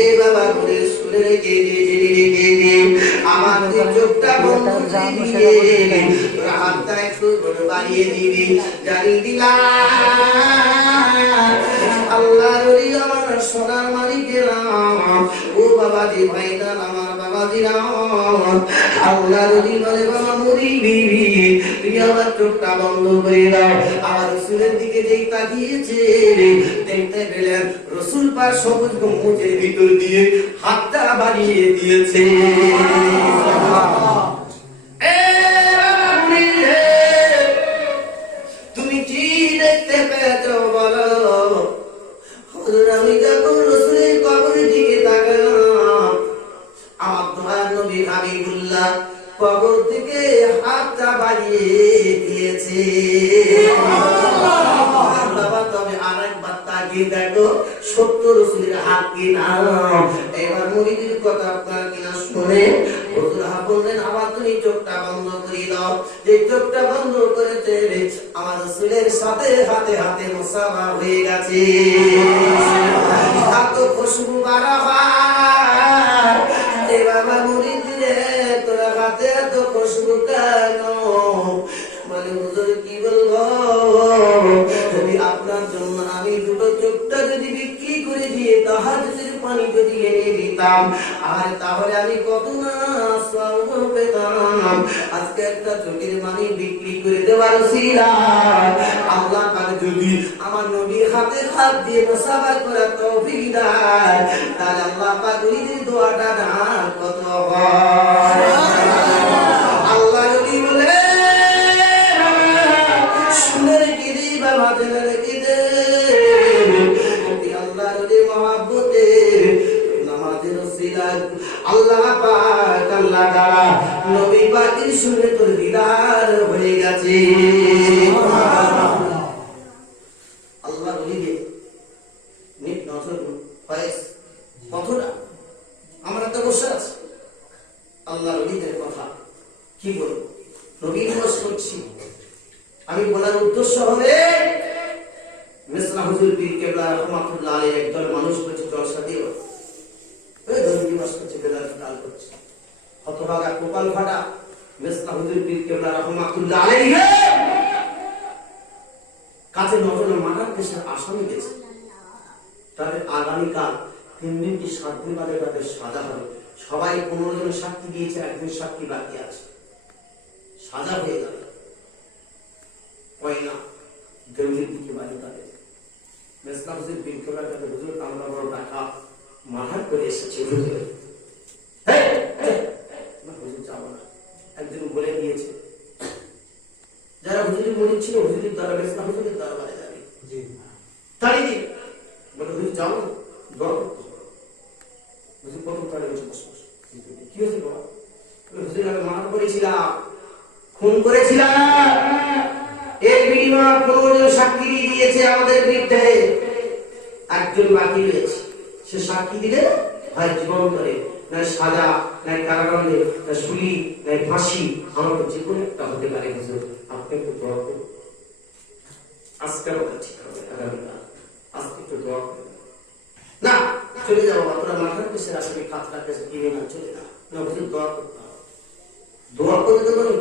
এ বাবা বলে শুনে কেঁদে আমার চোখটা বন্ধ করে দিয়ে হাতটা একটু বাড়িয়ে দিবি, জানিয়ে দিলাম আল্লাহর ওলি আমার সোনার মালিকেরাম, ও বাবা দি ভাইরা আমার বাবা দিরাম, আল্লাহর ওলি বলে বাবা মরি বিবি তুমি আমার চোখটা বন্ধ করে দাও। আমার রাসূলের দিকে যেই তাকিয়েছে দেখতে পেলেন রাসূল পাক সবুজ গম্বুজের ভিতর দিয়ে হাতটা বাড়িয়ে দিয়েছে। তুমি কি দেখতে পেয়েছো বলো? আমি যখন রাসূলের কবরের দিকে তাকালাম, আমার দয়ার নবী হাবিবুল্লাহ কবর থেকে হাতটা বাড়িয়ে দিয়েছে। বাবা তবে আরেকবার তাকিয়ে দেখো সত্য রাসূলের হাত কিনা। এবার মুরিদের কথা আপনারা কিনা শুনে হুজুর বললেন আবার তুমি চোখটা বন্ধ করে দাও। যে চোখটা বন্ধ করেছে আমার রাসূলের সাথে হাতে হাতে মুসাফা হয়ে গেছে। এত খুশবু বাড়াবা এ বাবা মুরিদ রে তোর হাতে এত খুশবু কেন? মানে হুজুর কি বলবো, যদি আপনার জন্য আমি দুটো চোখটা যদি বিক্রি করে দিয়ে তাহাজ্জুদের পানি যদি এনে দিতাম, আর তাহলে আমি কত না সওয়াব পেতাম। আজকে একটা চোখের পানি বিক্রি করে দেওয়ার উসিলায় আল্লাহ পাক যদি আমার নবীর হাতে হাত দিয়ে মুসাফা করার তৌফিক দেয়, তাহলে আল্লাহ পাক ওই দোয়াটা না কত হয়। আল্লাহ যদি বলে শুনে রেখে দে বাবা, জেনে রেখে দে আল্লাহ যদি মহব্বতে নামাজের উসিলায় আল্লাহ পাক আল্লাহ তাআলা নবী পাকের শুনে তোর দিদার হয়ে গেছে। আল্লাহ বলিবে নিত নজর ফয়েজ কতটা আমরা তো বসে আছি, আল্লাহ বলি কপাল ফাটা মেসলা হুজুর পীর কেবলা রহমাতুল্লাহ আলাইহি কাছে নজরে মার্ডার কেসের আসামি গেছে। তাদের আগামীকাল 3 দিন কি 7 দিন বাদে তাদের সাজা হবে। সবাই 15 জন সাক্ষী দিয়েছে, একজন সাক্ষী বাকি আছে। সাজা হয়ে গেল পয়লা দেউলির দিকে বাড়ি তাদের মেসলা হুজুর পীর কেবলার কাছে হুজুর আমরা বড় টাকা মারহার করে এসেছি হুজুর। হুজুর যাবো না, একজন বলে দিয়েছে যারা হুজুরের মরিদ ছিল হুজুরের দ্বারা মেসলা হুজুরের দরবারে যাবে। তাড়িয়ে দিন বলে হুজুর যাবো না, দোয়া করতে হবে। হুজুর প্রথম তাড়িয়ে হচ্ছে বসে বসে কি হয়েছে বাবা? হুজুর আমি মারহার করেছিলাম, খুন করেছিলাম, এর বিনিময়ে 15 জন সাক্ষী দিয়েছে আমাদের বিরুদ্ধে, একজন বাকি রয়েছে। সে সাক্ষী দিলে হয় জীবন করে, না সাজা, না কারাগারে, না শুলি, না ফাঁসি, আমাকে যে কোনো একটা হতে পারে। হুজুর আপনি একটু দোয়া করুন। আজকে আমাদের ঠিক হবে, আগামীকাল আজকে একটু দোয়া করুন। না চলে যাবো, তোরা মাথার পেছনে আসলে খাতটা পেছনে কিনে না চলে না, না হুজুর দোয়া করতে হবে। দোয়া করতে পারি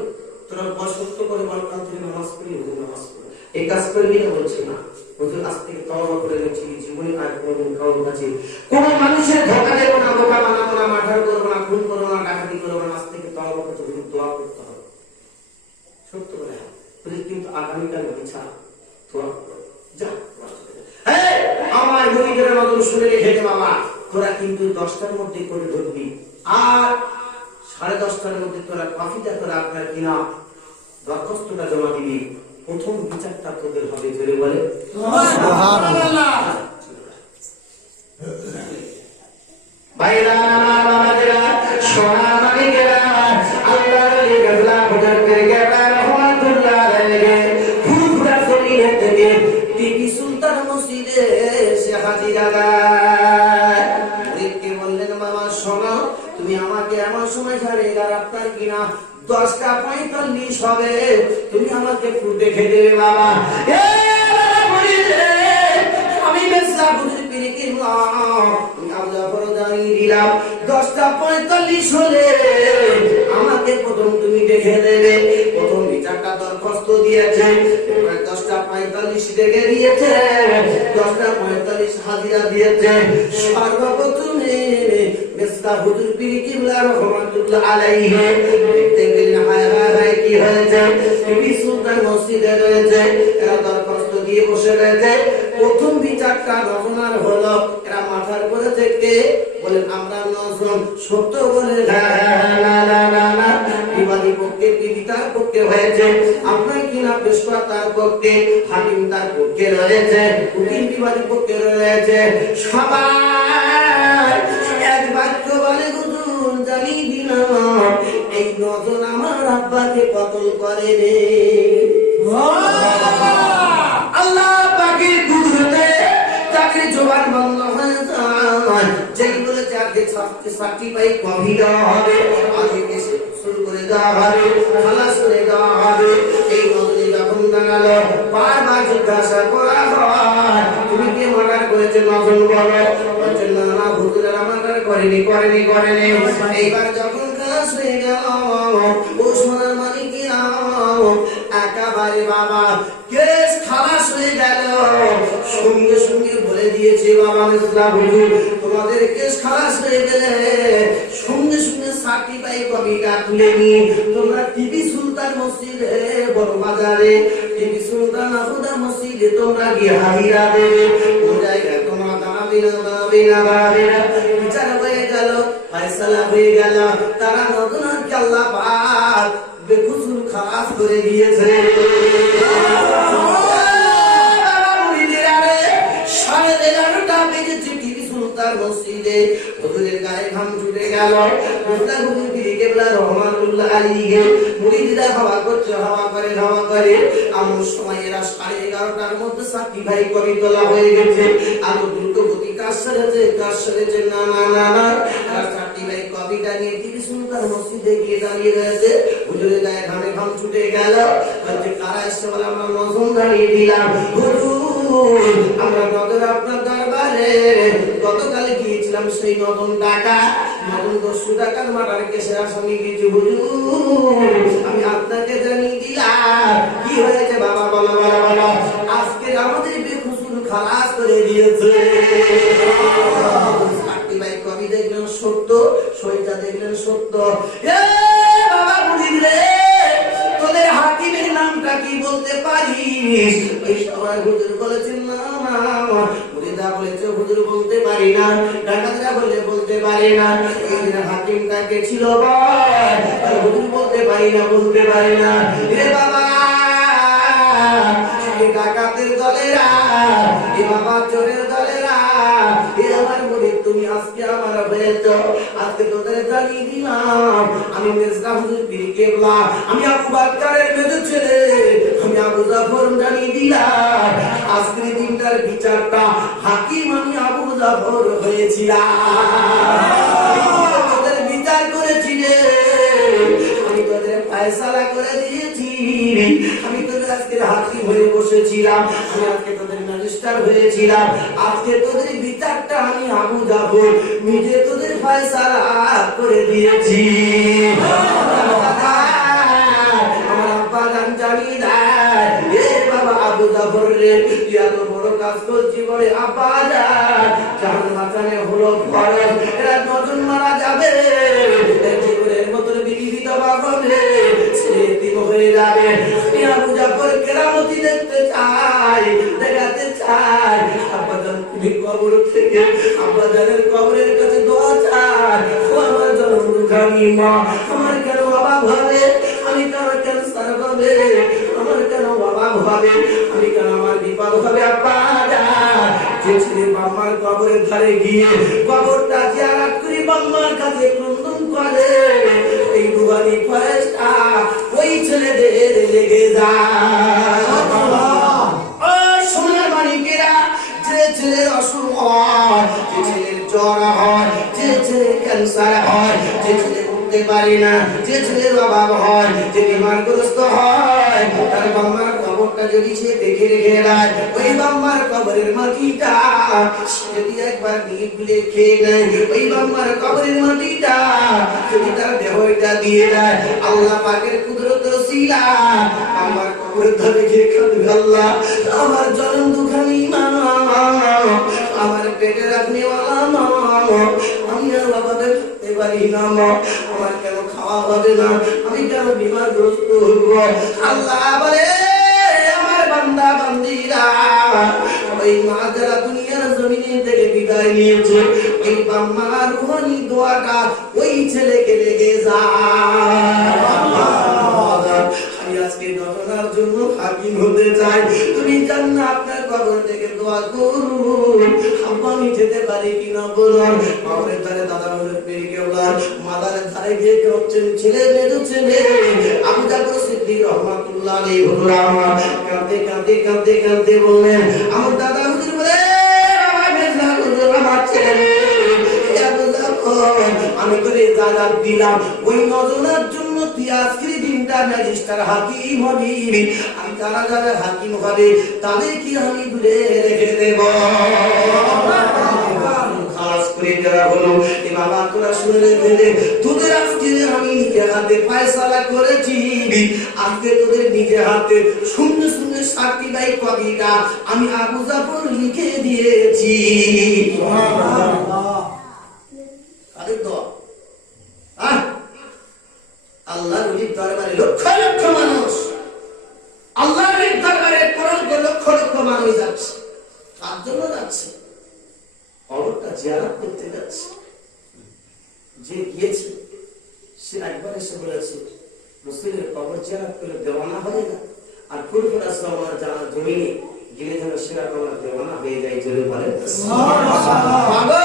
তোরা বসন্ত করে বলকাল থেকে নামাজ পড়ি, হুজুর নামাজ পড়ি, এই কাজ করবি না বলছি না। হুজুর আজ থেকে তওবা করে নিচ্ছি, জীবনে আর কোনোদিন কারোর কাছে কোন মানুষের ধোঁকা দেবো না, বোকা বানাবো না, মার্ডার করবো না, খুন করবো না, ডাকাতি করবো না। আজ থেকে তওবা করতে হুজুর দোয়া করতে হবে। সত্য করে হুজুর কিন্তু আগামীকাল ইচ্ছা দোয়া করো। যা আমার মুরিদের নজর শুনে রেখে দে বাবা, তোরা কিন্তু 10টার মধ্যে করে ঢুকবি, আর 10:30টার মধ্যে তোরা কফিটা তোরা আপনার কিনা দরখাস্তটা জমা দিবি। প্রথম বিচারটা তোদের হবে, জোরে বলে সুবহানাল্লাহ। ভাইরা বাবাজিরা সোনা মানিকেরা আল্লাহর এই গজলা হুজুর পীর কেবলা রহমাতুল্লাহ আলাইহি ফুরফুরা শরীর থেকে টিপি সুলতান মসজিদে সে হাজিরা দেয়। মুরিদকে বললেন বাবা শোনো, তুমি আমাকে এমন সময় ছাড়ে আপনার কিনা 10:45 হবে, তুমি আমাকে একটু দেখে দেবে বাবা। আমি মেসলা হুজুর পীর কেবলা আল্লাহ বড় দাঁড়িয়ে দিলাম, 10:45 হলে আমাকে প্রথম তুমি দেখে দেবে। প্রথম বিচারটা দরখাস্ত দিয়েছে, 10:45 দেখে দিয়েছে, 10:45 হাজিরা দিয়েছে। সর্বপ্রথমে মেসলা হুজুর পীর কেবলা রহমাতুল্লাহ আলাইহি দেখতে গেলেন, হায় হায় হায় কি হয়েছে, টিপি সুলতান মসজিদে রয়েছে, এরা দরখাস্ত দিয়ে বসে রয়েছে। প্রথম বিচারটা রচনার হলো, এরা মাথার করে থেকে বলেন আমরা 9 জন, সত্য বলে না বিবাদী পক্ষে পিতার পক্ষে হয়েছে, আপনার কিনা পেশ করা তার পক্ষে, হাকিম তার পক্ষে রয়েছে, উকিল বিবাদী পক্ষে রয়েছে। সবাই এক বাক্য বলে হুজুর জানিয়ে দিলাম এই 9 জন আমার আব্বাকে কতল করে রে। আল্লাহ পাকের কুদরতে তাদের জবান বন্ধ হয়ে যায়। যেই বলেছে আজকে সাক্ষী পাই কফি দেওয়া হবে, আজকে শুরু করে দেওয়া হবে, খালাস করে দেওয়া হবে। এই নদী যখন দাঁড়ালো বারবার জিজ্ঞাসা করা হয় তুমি কে মার্ডার করেছে, 9 জন বলো। বলছে না না হুজুর মার্ডার করেনি। এইবার যখন খালাস হয়ে গেল, ও সোনার মানিকিয়া একেবারে বাবা কেস খালাস হয়ে গেল, সঙ্গে সঙ্গে বলে দিয়েছে বাবা মেসলা হুজুর তোমাদের কেস খালাস হয়ে গেলে সঙ্গে সঙ্গে সার্টিফাই কপিটা তুলে নিয়ে তোমরা টিপি সুলতান মসজিদে বড় বাজারে, টিপি সুলতান আহুদা মসজিদে তোমরা গিয়ে হাজিরা দেবে। ও জায়গায় তোমরা দাঁড়াবে না। বিচার হয়ে গেল, ফয়সালা হয়ে গেল, তারা নতুনকে আল্লাহ পাক বেকুসুর খালাস করে দিয়েছে। মসজিদে হুজুরের গায়ে ঘাম ছুটে গেল। মেসলা হুজুর পীর কেবলা রহমাতুল্লাহ আলাইহি মুরিদরা হাওয়া করে এমন সময় এরা 11:30টার মধ্যে সাক্ষী ভাই কবি তোলা হয়ে গেছে। আলো দ্রুত গতি কাজ সেরেছে না এরা সাক্ষী ভাই কবিটা নিয়ে টিপি সুলতান মসজিদে গিয়ে দাঁড়িয়ে রয়েছে। হুজুরের গায়ে ঘাম ছুটে গেল। বলছে কারা এসে বলে আমরা নজর দাঁড়িয়ে দিলাম হুজুর, আমরা নজর আপনার দরবারে গতকাল গিয়েছিলাম সেই নতুন টাকা 10 টাকার মাটার কেসের আসামি কিছু হুজুর আমি আপনাকে জানিয়ে দিলাম কি হয়েছে বাবা বলো বলো বলো আজকে আমাদের বেকসুর খালাস করে দিয়েছে সাক্ষী ভাই কবি দেখলেন সত্য সইটা দেখলেন সত্য এ বাবা বুঝি রে তোদের হাকিমের নামটা কি বলতে পারিস এই সবাই হুজুর বলেছেন না না মুরিদা বলেছে হুজুর বলতে পারি না ডাকাতরা বলে বলতে পারি না এই দিন হাকিমটা কে ছিল বল হুজুর বলতে পারি না রে বাবা এই ডাকাতের দলেরা এই বাবা চোরের দলেরা এ আমার মুরিদ তুমি আজকে আমার হয়েছ আজকে তোদের জানিয়ে দিলাম আমি মির্জা হুজুর পীর কেবলা আমি আবু বাক্কারের মেজো ছেলে আমি আবু জাফর জানিয়ে দিলাম আজকের দিনটার বিচারটা হাকিম আমি আবু জাফর হয়েছিলাম তোদের বিচার করেছি রে আমি তোদের ফয়সালা করে দিয়েছি আমি তোদের আজকে হাকিম হয়ে বসেছিলাম আমি আজকে তোদের ম্যাজিস্ট্রেট হয়েছিলাম আজকে তোদের বিচারটা আমি আবু জাফর নিজে তোদের ফয়সালা করে দিয়েছি আমার আব্বা জান জানিয়ে দেয় এ বাবা আবু জাফর রে তুই এত বড় কাজ করছি বলে আব্বা জান মাথানে হলো ফরজ এরা নতুন মারা যাবে জীবনের মতন বিবিধ বাবনে ছেলে দিন হয়ে যাবে আমি আবু জাফর কেরামতি দেখতে চাই দেখাতে চাই আব্বা জান তুমি কবর থেকে আব্বা জানের কবরের কাছে দোয়া চাই ও আমার জন্ম দুঃখানি মা আমার কেন অভাব হবে আমি কেন ক্যান্সার হবে আমার কেন অভাব হবে আমি কেন আমার বিপদ হবে আব্বা যে ছেলে বাম্মার কবরের ধারে গিয়ে কবরটা জিয়ারত করে বাম্মার কাছে ক্রন্দন করে এই দুয়ারি ফয়েজটা ওই ছেলেদের লেগে যায় ও সোনার মানিকেরা যে ছেলের অসুখ হয় যে ছেলের জ্বর হয় যে ছেলের ক্যান্সার হয় যে ছেলে উঠতে পারে না যে ছেলের অভাব হয় যে বিমারগ্রস্ত হয় তার বাম্মার কবরটা যদি সে দেখে রেখে দেয় ওই বাম্মার কবরের মাটিটা যদি একবার নিয়ে খেয়ে নেয় ওই বাম্মার কবরের মাটিটা যদি তার দেহটা দিয়ে দেয় আল্লাহ পাকের কুদরত ওসিলা আমার কবর ধরে খেয়ে খাবে আল্লাহ আমার জনম দুখানি মা আমার পেটে রাখনেওয়ালা মা আমি আর বাবা দেখতে পারি না মা আমার কেন খাওয়া হবে না আমি কেন বিমারগ্রস্ত হইব আল্লাহ বলে আমার বান্দা বান্দিরা ওই মা যারা দুনিয়ার জমিনে থেকে বিদায় নিয়েছে ওই বাম্মার রুহানি দোয়াটা ওই ছেলেকে লেগে যায় আমি আজকে ঘটনার জন্য হাকিম হতে চাই তুমি জান না আপনার কবর থেকে দোয়া করুন আমি যেতে পারি কিনা বলুন কবরের ধারে দাদা হুজুর পীর কেবলা মাদারের ধারে গিয়ে হচ্ছেন ছেলে মেয়ে ছেলে আবু জাফর সিদ্দিক রহমাতুল্লাহ আলাইহি হুজুর আমার কাঁদতে কাঁদতে কাঁদতে কাঁদতে বললেন আমার দাদা হুজুর বলে বাবা মেজলা হুজুর আমার ছেলে আমি তোরে জানাত দিলাম ওই নজনার জন্য তুই আজকের দিনটা ম্যাজিস্ট্রেট হাকিম হবি আমি তারা যারা হাকিম হবে তাদের কি আমি দূরে রেখে দেব খালাস করে দেওয়া হলো এ বাবা তোরা শুনে ফেলে তোদের আজকে আমি নিজের হাতে ফয়সালা করেছি আজকে তোদের নিজের হাতে শূন্য শূন্য সাক্ষী বাই কবিতা আমি আবু জাফর লিখে দিয়েছি আল্লাহর নবীর দরবারে লক্ষ লক্ষ মানুষ আল্লাহর নবীর দরবারে লক্ষ লক্ষ মানুষ যাচ্ছে তার জন্য যাচ্ছে কবরটা জিয়ারত করতে যাচ্ছে যে গিয়েছে সে একবার এসে বলেছে রাসূলের কবর জিয়ারত করে দেওয়ানা হবে না আর ফুরফুরা সাওয়ার জানা জমিনে গেলে যেন সেরা কবর দেওয়ানা হয়ে যায় জোরে বলে সুবহানাল্লাহ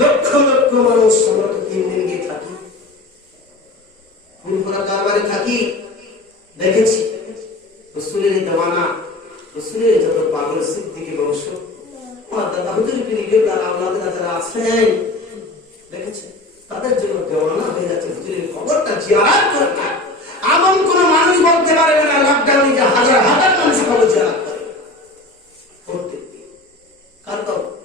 লক্ষ লক্ষ মানুষ আমরা তো 3 দিন গিয়ে থাকি ফুরফুরা দরবারে থাকি দেখেছি রাসূলের দেওয়ানা রাসূলের যত পাগল সিদ্দিকী বংশ আমার দাদা হুজুর পীর কেবলা আওলাদরা যারা আছেন দেখেছে তাদের জন্য দেওয়ানা হয়ে যাচ্ছে হুজুরের কবরটা জিয়ারত করতে এমন কোন মানুষ বলতে পারবে না লকডাউনে যে হাজার হাজার মানুষ কবর জিয়ারত করে প্রত্যেকদিন কার কবর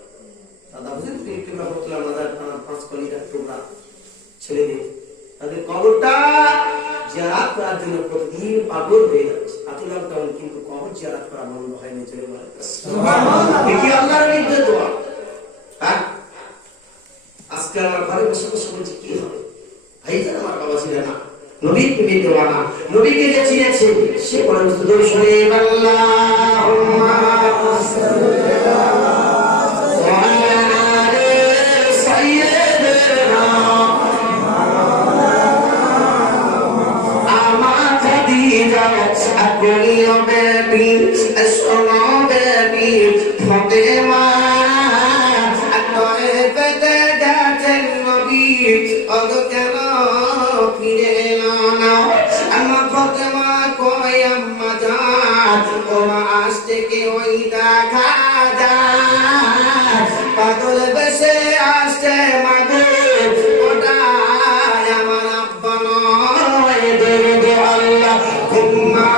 কবর জিয়ারত করা বন্ধ হয়নি, চলে বলে কি আল্লাহর নির্দেশ দোয়া। হ্যাঁ, আজকে আমার ঘরে বসে বসে বলছি কি হবে, ভাইজান আমার বাবা ছিল না, নবীর প্রেমে দেওয়ানা, নবীকে যে চিনেছে সে বলে দূর শুনে আল্লাহুম্মা সাল্লি আলা সাইয়্যিদিনা আমার খাদিজা আকলিও বেবি আসমা বেবি ফাতেমা আতরে পেতে গেছেন নবী অগ কেন ফিরে এলো না। আমার ফাতেমা কই আম্মা জান ও মা আজ থেকে ওই দেখা যায় পাগল বেশে আসছে মাগো ওটাই আমার আব্বা নয় দে আল্লাহ কুম্মা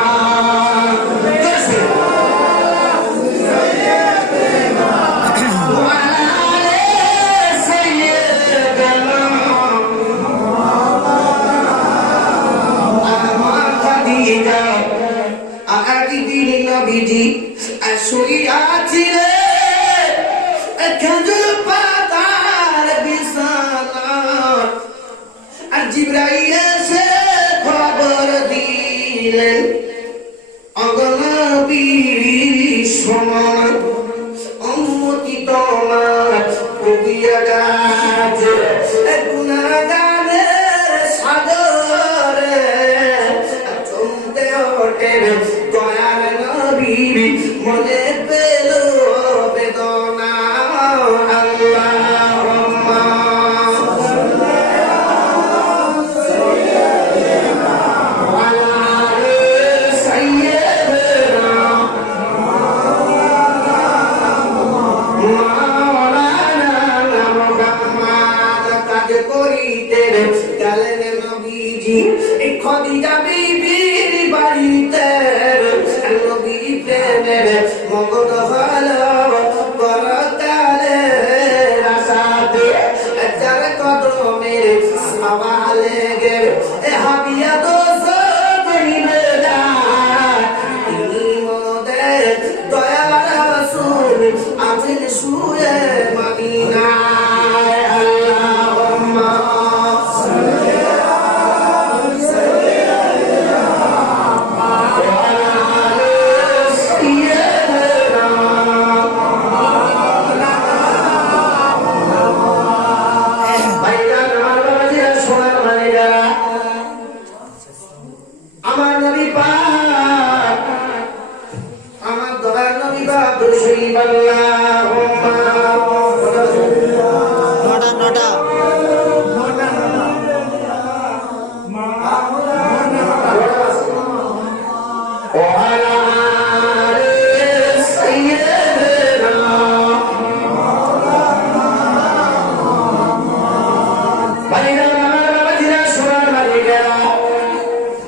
জিবরাইল এসে খবর দিলেন অগনবীর সমান উম্মতি তোমার কবিয়া গাছ গুনাহগারের সাগরে চমকে ওঠে দয়ার নবীর মনে পেল বেদনা। আল্লাহুম্মা খদিজা বিবির বাড়িতে নবী প্রেমের মগন হলো করতালে রাসাতে যার কদমের সওয়ালে গে হাবিয়া দোস করিবে না তিনি মোদের দয়ার রাসূল আছেন শুয়ে মদিনায়। আল্লাহুম্মা আমার নবী পাক আমার দয়ার নবী পাক শরীফ আল্লাহুম্মা নটা وعلى آل سيدنا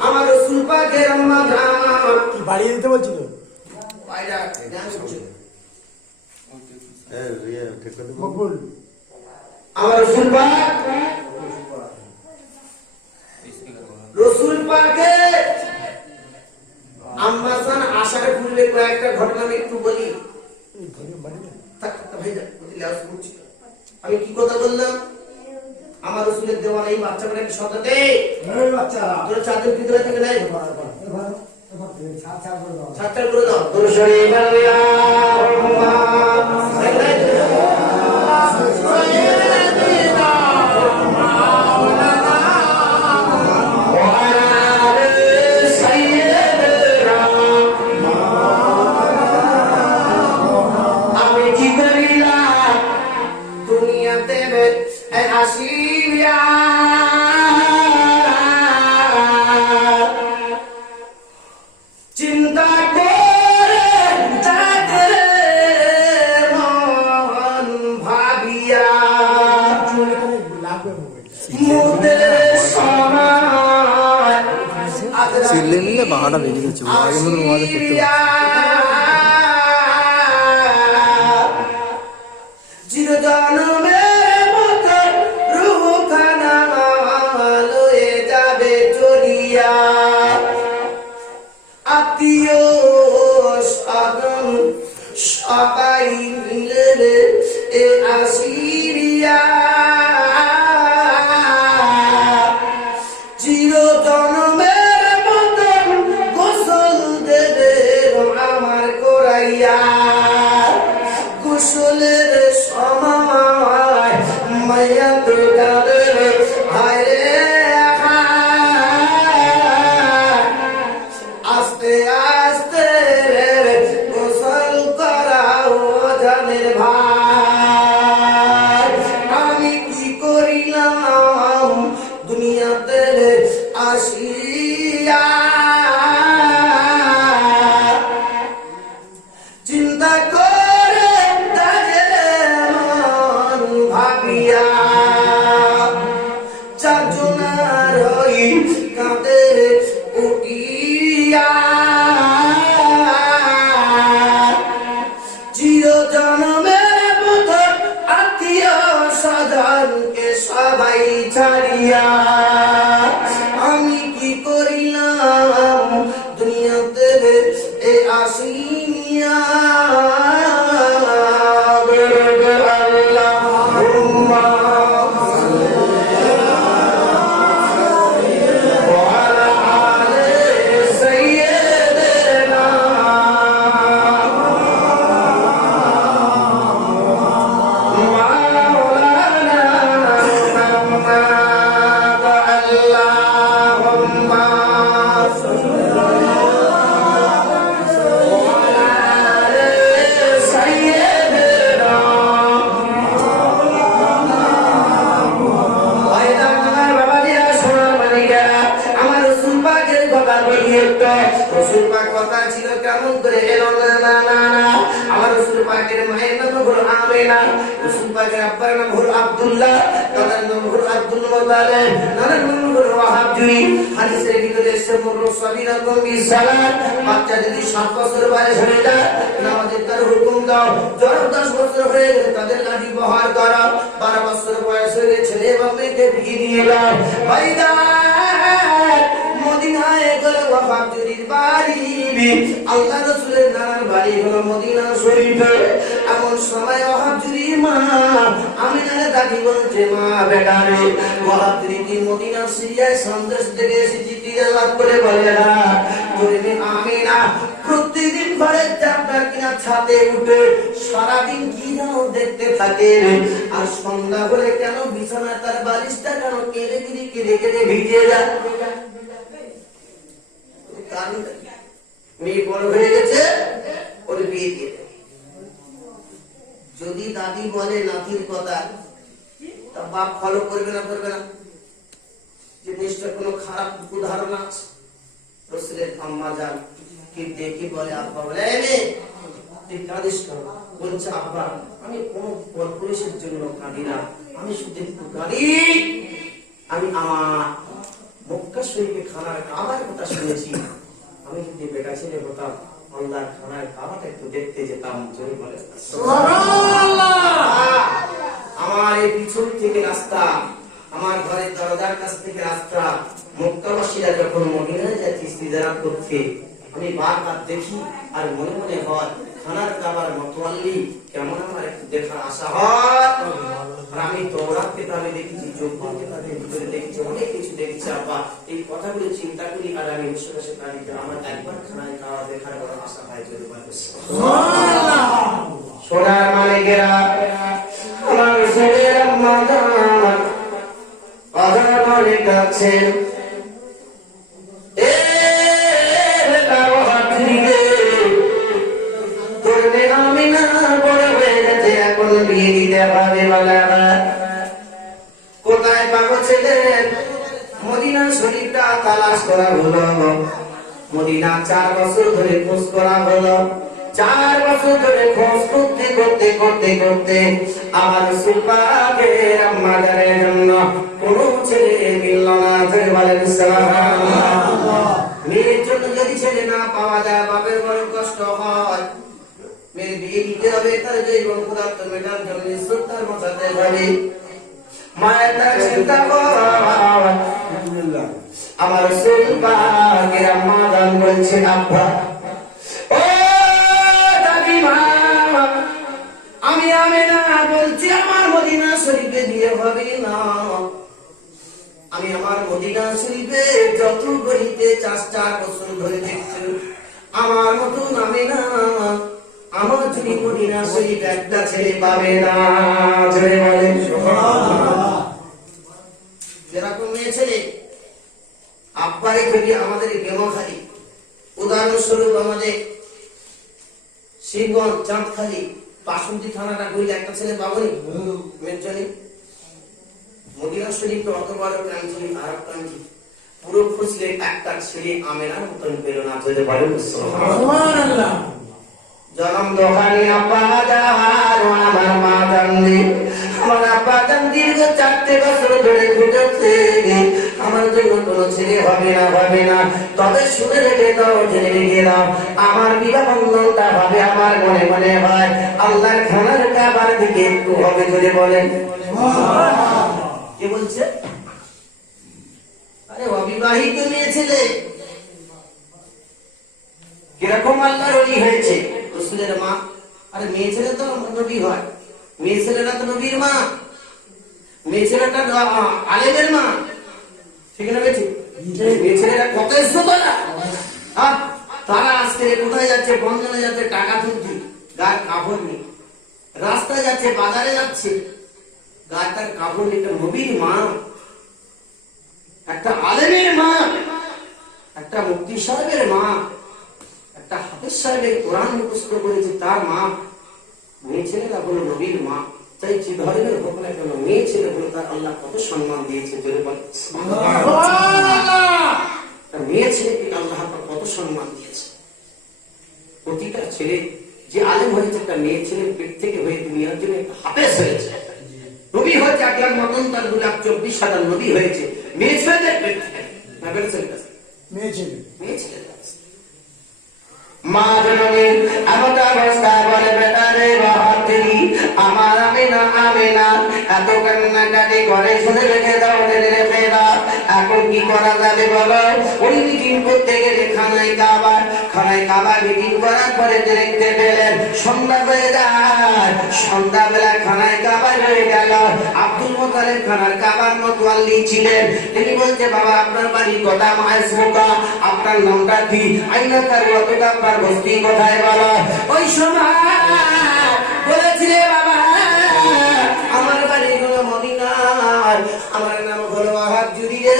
আমার রাসূল পাকের আম্মা জান কি বাড়িয়ে দিতে বলছিল? পায়রা ধ্যান করছে বকুল আমার রাসূল পাক পাকে আম্মা জান আসার পূর্বে কয়েকটা ঘটনা আমি একটু বলি। আমি কি কথা বললাম? আমার রাসূলের দেওয়া এই বাচ্চাগুলো কি সততে বাচ্চা তোর চাঁদের ভিতরে থেকে নাই ছাড় করে দাও তোর শরীর আল্লাহুম্মা আমি কি করিলাম দুনিয়াতে আসিয়া চিন্তা করে যাকে মন ভাবিয়া মুদের সময় চিল্লে নিলে বাহাটা বেরিয়ে গেছে আগের মতো মজা করতে পারছি। চিরজন্মের মতো রূপখানা লয়ে যাবে চলিয়া আত্মীয় সবাই মিলে রে এ আসিরিয়া চির জন্মের মতন গোসল দেবে আমার করাইয়া গোসলের সময় মাইয়া তো কাঁদে হায় রে আস্তে আস্তে গোসল করাও জানের ভাই আমি কি করিলাম দুনিয়াতে আসিয়া চিন্তা করে মন ভাবিয়া চারজনার হই কাঁদে উঠিয়া চির জন্মের মতো আত্মীয় স্বজনকে সবাই ছাড়িয়া আমি কি করিলাম দুনিয়াতে এ আসিয়া কথা ছিল কেমন করে এলো না না না আমার রাসূল পাকের মায়ের নাম হলো আমিনা রাসূল পাকের আব্বার নাম হলো আব্দুল্লাহ দাদার নাম হলো আব্দুল মুতালিব নানার নাম হলো ওয়াহাব জুই হাদিসের ভিতরে এসেছে মুরু সাবিরাতুন বিসালাত বাচ্চা যদি 7 বছর বয়স হয়ে যায় নামাজের তার হুকুম দাও যারা 10 বছর হয়ে গেলে তাদের লাঠি বহার করো 12 বছর বয়স হয়ে গেলে ছেলে এবং মেয়েকে বিয়ে দিয়ে দাও ভাইদা মদিনায় গেলে ওয়াহাব জুরির বাড়ি আল্লাহ রাসূলের নানার বাড়ি হলো মদিনা শরীফে এমন সময় ওয়াহাব জুরির মা আমিনার দাদি বলছে মা বেটারে ওয়াহাব জুরি কি মদিনা সিরিয়ায় সন্দেশ থেকে এসেছি তিলাওয়াত করে বলে না তুমি আমিনা প্রতিদিন ঘরে চাপটার কিনা ছাদে উঠে সারাদিন কি যেন দেখতে থাকে আর সন্ধ্যা হলে কেন বিছানায় তার বালিশটা কেন কেঁদে কেঁদে ভিজে যায় মেয়ে বড় হয়ে গেছে ওর বিয়ে দিয়ে যদি দাদি বলে নাতির কথা তা বাপ ফলো করবে না যে নিশ্চয় কোনো খারাপ উদাহরণ আছে রাসূলের আম্মা জান কি দেখি বলে আব্বা বলে তুই কাঁদিস কেন বলছে আব্বা আমি কোনো পরপুরুষের জন্য কাঁদি না আমি শুধু একটু কাঁদি আমি আমার মক্কা শরীফে খানার কাবার কথা শুনেছি আমি যদি বেটা ছেলে হতাম আল্লাহর খানার কাবাটা একটু দেখতে যেতাম জোরে বলে সুবহানাল্লাহ আমার এই পিছন থেকে রাস্তা আমার ঘরের দরজার কাছ থেকে রাস্তা মক্কাবাসীরা যখন মদিনায় যাচ্ছে সিজদা করতে আমি বারবার দেখি আর মনে মনে হয় খানার কাবার মতওয়াল্লি কেমন আমার একটু দেখার আশা হয় আর আমি তওরাত কিতাবে দেখেছি যোগ্য কিতাবের ভিতরে দেখেছি অনেক কিছু দেখেছি আব্বা এই কথাগুলো চিন্তা করি আর আমি বসে তারিখে আমার একবার খানায় কাবা দেখার বড় আশা হয় জোরে বলে সুবহানাল্লাহ সোনার মালিকেরা আমার রাসূলের আম্মা জান কথা বলে কাছেন কোথায় পাবো ছেলে মদিনা শরীফটা তালাশ করা হলো মদিনা 4 বছর ধরে খোঁজ করা হলো 4 বছর ধরে খোঁজ করতে আমার রাসূল পাকের আম্মা জানের জন্য কোনো ছেলে মিলল না জোরে বলেন সুবহানাল্লাহ মেয়ের জন্য যদি ছেলে না পাওয়া যায় বাপের বড় কষ্ট হয় মেয়ের বিয়ে দিতে হবে তার জীবন পদার্থ মেটার জন্য শ্রদ্ধার মতাতে হবে মায়ের তার চিন্তা আলহামদুলিল্লাহ আমার রাসূল পাকের আম্মা জান বলছে আব্বা ও দাদি মা শরীফে দিয়ে হবে না। আমি আমার মদিনা শরীফে যত গলিতে 4 বছর ধরে দেখছি, আমার মতো নামে না, আমার যদি মদিনা শরীফ একটা ছেলে পাবে না। জোরে বলেন সুবহানাল্লাহ। যেরকম মেয়ে ছেলে আব্বারে থেকে আমাদের গেমাখালি, উদাহরণস্বরূপ আমাদের শিবগঞ্জ চাঁদখালি বাসন্তী থানাটা কইলে একটা ছেলে পাবনি মেয়ের জন্য। মদিনা শরীফ তো অত বড় কান্ট্রি, আরব কান্ট্রি, পুরো খুঁজলে একটা ছেলে আমেনার মতন পেল না। যদি বলেন সুবহানাল্লাহ। জনম দোকানি আব্বা জান, আমার মা জানদি, আমার আব্বা জান দীর্ঘ 4 বছর ধরে খুঁজছে আমার জন্য কোনো ছেলে হবে না, হবে না। তবে শুনে রেখে দাও, জেনে রেখে দাও, আমার বিবাহ বন্ধনটা হবে আমার মনে মনে হয় আল্লাহর খানার কাবার দিকে একটু হবে। যদি বলেন কে বলছে? আরে অবিবাহিত মেয়ে ছেলে কিরকম আল্লাহর ওলি হয়েছে, রাসূলের মা। আরে মেয়ে ছেলে তো নবী হয়, মেয়ে ছেলেরা তো নবীর মা, মেয়ে ছেলেটা আলেমের মা, ঠিক না বেটি? মেয়ে ছেলেরা কত ইজ্জতওয়ালা। তারা আজকে কোথায় যাচ্ছে? বন্ধনে যাচ্ছে টাকা তুলতে, গায়ে কাপড় নেই, রাস্তায় যাচ্ছে, বাজারে যাচ্ছে, গায়ে তার কাপড় নেই। একটা নবীর মা, একটা আলেমের মা, একটা মুফতি সাহেবের মা, একটা হাফেজ সাহেবের কোরআন মুখস্থ করেছে তার মা। মেয়ে ছেলেরা হলো নবীর মা। তাই যে ধর্মের হোক না কেন, মেয়ে ছেলে হলো তার আল্লাহ কত সম্মান দিয়েছে। জোরে বলেন সুবহানাল্লাহ। তার মেয়ে ছেলেকে আল্লাহ কত সম্মান দিয়েছে। প্রতিটা ছেলে যে আলেম হয়েছে, একটা মেয়ে ছেলের পেট থেকে হয়ে দুনিয়ার জন্য একটা হাফেজ হয়েছে, নবী হয়েছে 1 লাখ মতন, তার 2,24,000 নবী হয়েছে মেয়ে ছেলেদের পেট থেকে। মেয়ে ছেলে, মেয়ে ছেলেদের মা জননী এমনটা অবস্থা বলে, বেটা রে বাহাত্তরি আমার আমিনা, আমিনা এত কান্নাকাটি করে, শুনে রেখে দাও, রেখে দাও। এখন কি করা যাবে বলো? ওই মিটিং করতে গেলে খানায় কাবা মিটিং করার পরে দেখতে পেলেন সন্ধ্যা হয়ে যায়। সন্ধ্যাবেলা খানায় কাবা হয়ে গেল। আব্দুল মোতালেব খানার কাবার মতোয়াল্লি ছিলেন। তিনি বলছে, বাবা আপনার বাড়ি কোথা? মায়ের মুখা, আপনার নামটা কি? আইনা তার কতটা, আপনার বস্তি কোথায় বলো? ওই সময় বলেছিলে, বাবা আমার বাড়ি হলো মদিনায়, আমার নাম হলো ওয়াহাবজুরি রে।